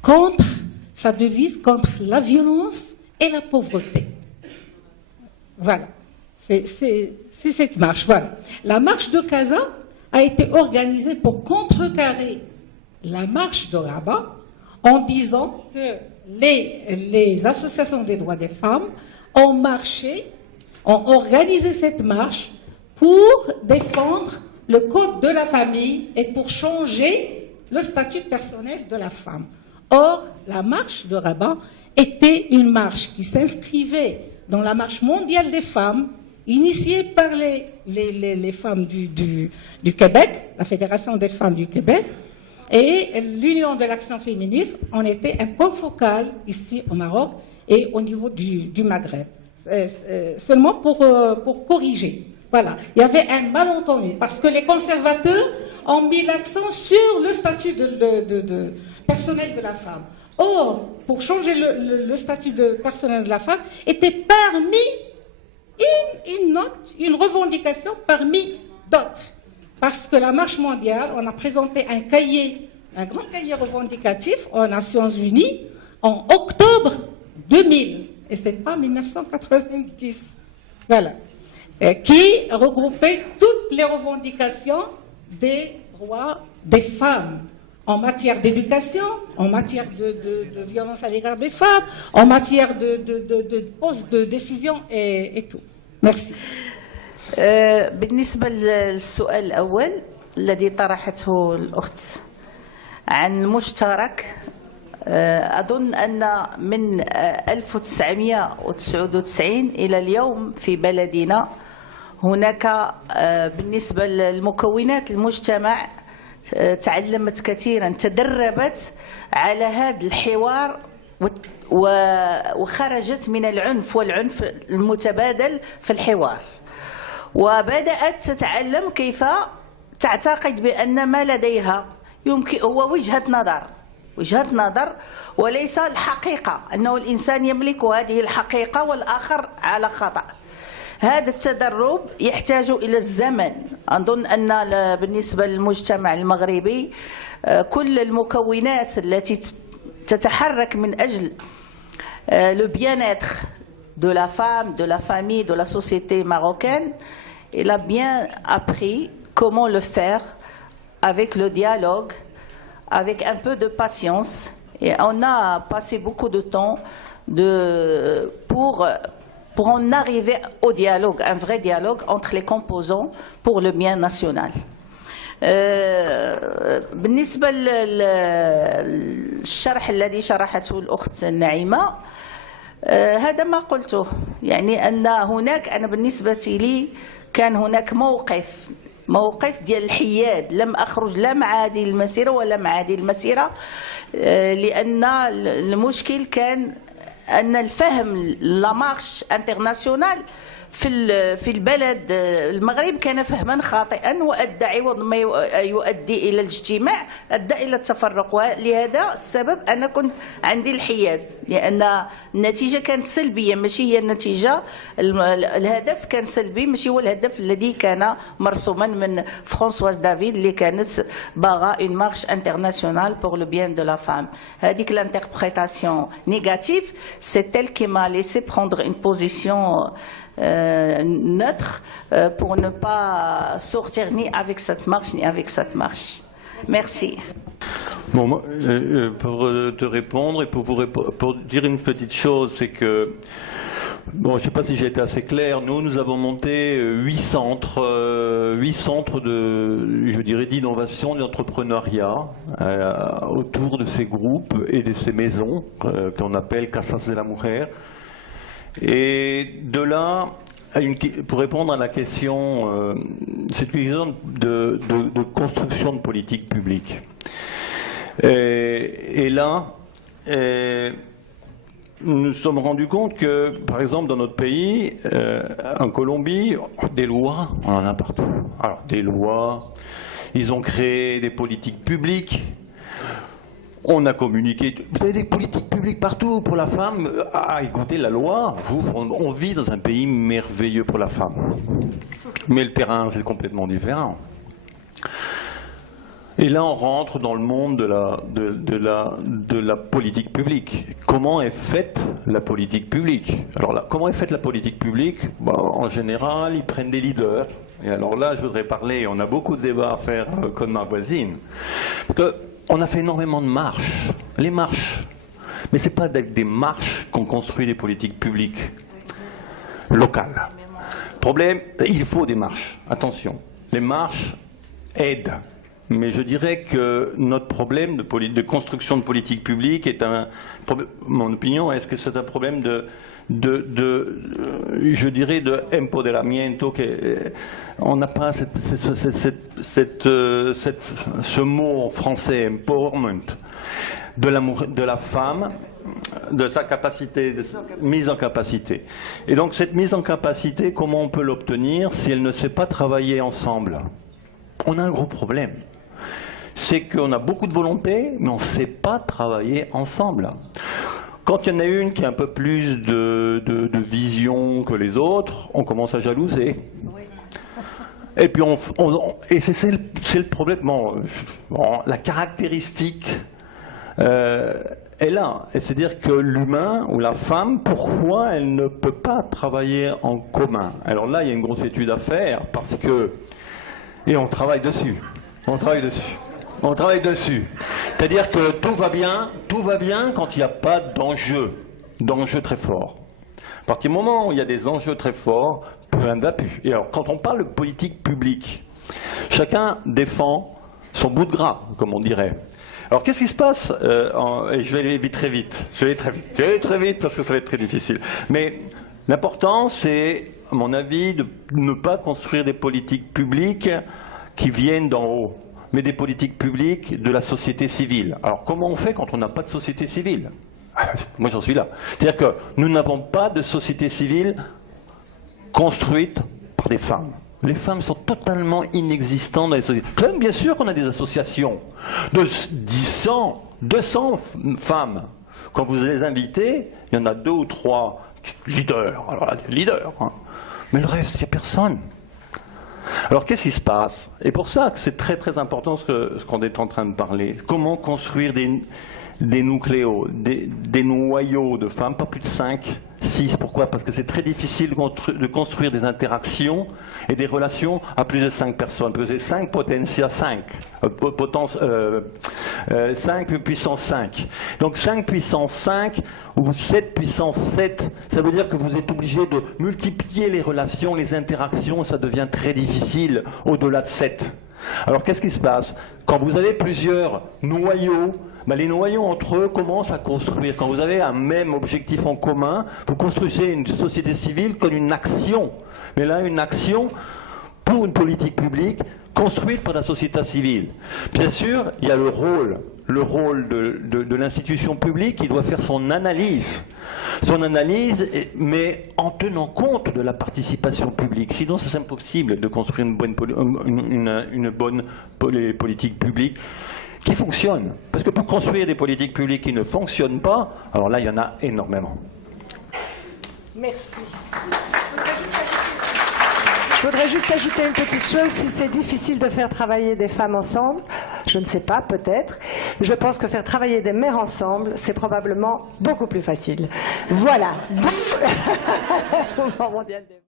contre, sa devise, contre la violence et la pauvreté. Voilà, c'est cette marche. Voilà. La marche de Casa a été organisée pour contrecarrer la marche de Rabat en disant que les associations des droits des femmes ont marché, ont organisé cette marche pour défendre le code de la famille et pour changer le statut personnel de la femme. Or, la marche de Rabat était une marche qui s'inscrivait dans la marche mondiale des femmes, initiée par les femmes du Québec, la Fédération des femmes du Québec, et l'Union de l'action féministe en était un point focal ici au Maroc et au niveau du Maghreb. Seulement pour corriger. Voilà, il y avait un malentendu parce que les conservateurs ont mis l'accent sur le statut de personnel de la femme. Or, pour changer le statut de personnel de la femme, était parmi une revendication parmi d'autres. Parce que la marche mondiale, on a présenté un grand cahier revendicatif aux Nations Unies en octobre 2000. Et ce n'est pas 1990. Voilà. Qui regroupait toutes les revendications des droits des femmes en matière d'éducation, en matière de violence à l'égard des femmes, en matière de poste de décision et tout. Merci. بالنسبة للسؤال الأول الذي طرحته الأخت عن مشترك أظن أن من 1999 إلى اليوم في بلدنا هناك بالنسبة للمكونات المجتمع تعلمت كثيرا، تدربت على هذا الحوار وخرجت من العنف والعنف المتبادل في الحوار، وبدأت تتعلم كيف تعتقد بأن ما لديها يمكن هو وجهة نظر وليس الحقيقة، أنه الإنسان يملك هذه الحقيقة والآخر على خطأ. هذا التدرب يحتاج إلى الزمن. أظن أن بالنسبة للمجتمع المغربي كل المكونات التي تتحرك من أجل le bien-être de la femme, de la famille, de la société marocaine, il a bien appris comment le faire avec le dialogue, avec un peu de patience. Et on a passé beaucoup de temps pour en arriver au dialogue, un vrai dialogue entre les composants pour le bien national. بالنسبة للشرح الذي شرحته الأخت نعيمة، هذا ما قلته، يعني أن هناك، أنا بالنسبة لي كان هناك موقف ديال الحياد، لم أخرج لا مع هذه المسيرة ولا مع هذه المسيرة، لأن المشكل كان أن الفهم لا مارش انترناسيونال في البلد المغرب كان فهما خاطئا، وأدى عوض ما يؤدي إلى الاجتماع أدى إلى التفرق. ولهذا السبب أنا كنت عندي الحياد، لأن النتيجة كانت سلبية، ماشي هي النتيجة، الهدف كان سلبي، ماشي هو الهدف الذي كان مرسوما من فرانسواز دافيد اللي كانت باغا اون مارش انترناسيونال بور لو بيان دو لا فام. هذيك الانتربريتاسيون نيجاتيف سي تيل كي ما ليسي بروندر اون بوزيسيون neutre pour ne pas sortir ni avec cette marche ni avec cette marche. Merci. Bon, pour te répondre et pour dire une petite chose, c'est que, bon, je ne sais pas si j'ai été assez clair, nous avons monté 8 centres d'innovation, d'entrepreneuriat autour de ces groupes et de ces maisons qu'on appelle Casas de la Mujer. Et de là, pour répondre à la question, c'est une question de construction de politique publique. Et là, nous nous sommes rendus compte que, par exemple, dans notre pays, en Colombie, des lois, on en a partout. Alors, des lois, ils ont créé des politiques publiques. On a communiqué, vous avez des politiques publiques partout pour la femme. Ah, écoutez, la loi, on vit dans un pays merveilleux pour la femme. Mais le terrain, c'est complètement différent. Et là, on rentre dans le monde de la politique publique. Comment est faite la politique publique? Alors là, comment est faite la politique publique? Bon, en général, ils prennent des leaders. Et alors là, je voudrais parler, on a beaucoup de débats à faire comme ma voisine. On a fait énormément de marches, les marches. Mais ce n'est pas avec des marches qu'on construit des politiques publiques locales. Problème, il faut des marches. Attention, les marches aident. Mais je dirais que notre problème de construction de politique publique est un problème, mon opinion, est-ce que c'est un problème je dirais, de empoderamiento, on n'a pas ce mot en français, empowerment, de la femme, de sa capacité, de mise en capacité. Et donc cette mise en capacité, comment on peut l'obtenir si elle ne sait pas travailler ensemble? On a un gros problème. C'est qu'on a beaucoup de volonté, mais on ne sait pas travailler ensemble. Quand il y en a une qui a un peu plus de vision que les autres, on commence à jalouser. Oui. Et puis c'est le problème. Bon, la caractéristique est là. Et c'est-à-dire que l'humain ou la femme, pourquoi elle ne peut pas travailler en commun? Alors là, il y a une grosse étude à faire parce que... Et on travaille dessus. On travaille dessus. C'est-à-dire que tout va bien quand il n'y a pas d'enjeu très fort. À partir du moment où il y a des enjeux très forts, plus rien ne va plus. Et alors, quand on parle de politique publique, chacun défend son bout de gras, comme on dirait. Alors qu'est-ce qui se passe et je vais aller très vite. Je vais aller très vite parce que ça va être très difficile. Mais l'important, c'est, à mon avis, de ne pas construire des politiques publiques qui viennent d'en haut, mais des politiques publiques de la société civile. Alors comment on fait quand on n'a pas de société civile? Moi j'en suis là. C'est-à-dire que nous n'avons pas de société civile construite par des femmes. Les femmes sont totalement inexistantes dans les sociétés. Comme bien sûr qu'on a des associations de 100, 200 femmes. Quand vous les invitez, il y en a 2 ou 3 leaders. Alors là, des leaders. Hein. Mais le reste, il n'y a personne. Alors qu'est-ce qui se passe? Et pour ça que c'est très très important ce qu'on est en train de parler. Comment construire des nucléos, des noyaux de femmes, pas plus de 5, 6. Pourquoi? Parce que c'est très difficile de construire des interactions et des relations à plus de 5 personnes. Parce que c'est 5 potentiel 5, 5 puissance 5. Donc 5 puissance 5 ou 7 puissance 7, ça veut dire que vous êtes obligé de multiplier les relations, les interactions, ça devient très difficile au-delà de 7. Alors qu'est-ce qui se passe? Quand vous avez plusieurs noyaux, les noyaux entre eux commencent à construire. Quand vous avez un même objectif en commun, vous construisez une société civile comme une action. Mais là, une action pour une politique publique construite par la société civile. Bien sûr, il y a le rôle de l'institution publique qui doit faire son analyse. Mais en tenant compte de la participation publique. Sinon, c'est impossible de construire une bonne politique publique qui fonctionne. Parce que pour construire des politiques publiques qui ne fonctionnent pas, alors là, il y en a énormément. Merci. Je voudrais juste ajouter une petite chose. Si c'est difficile de faire travailler des femmes ensemble, je ne sais pas, peut-être. Je pense que faire travailler des mères ensemble, c'est probablement beaucoup plus facile. Voilà. Mouvement mondial des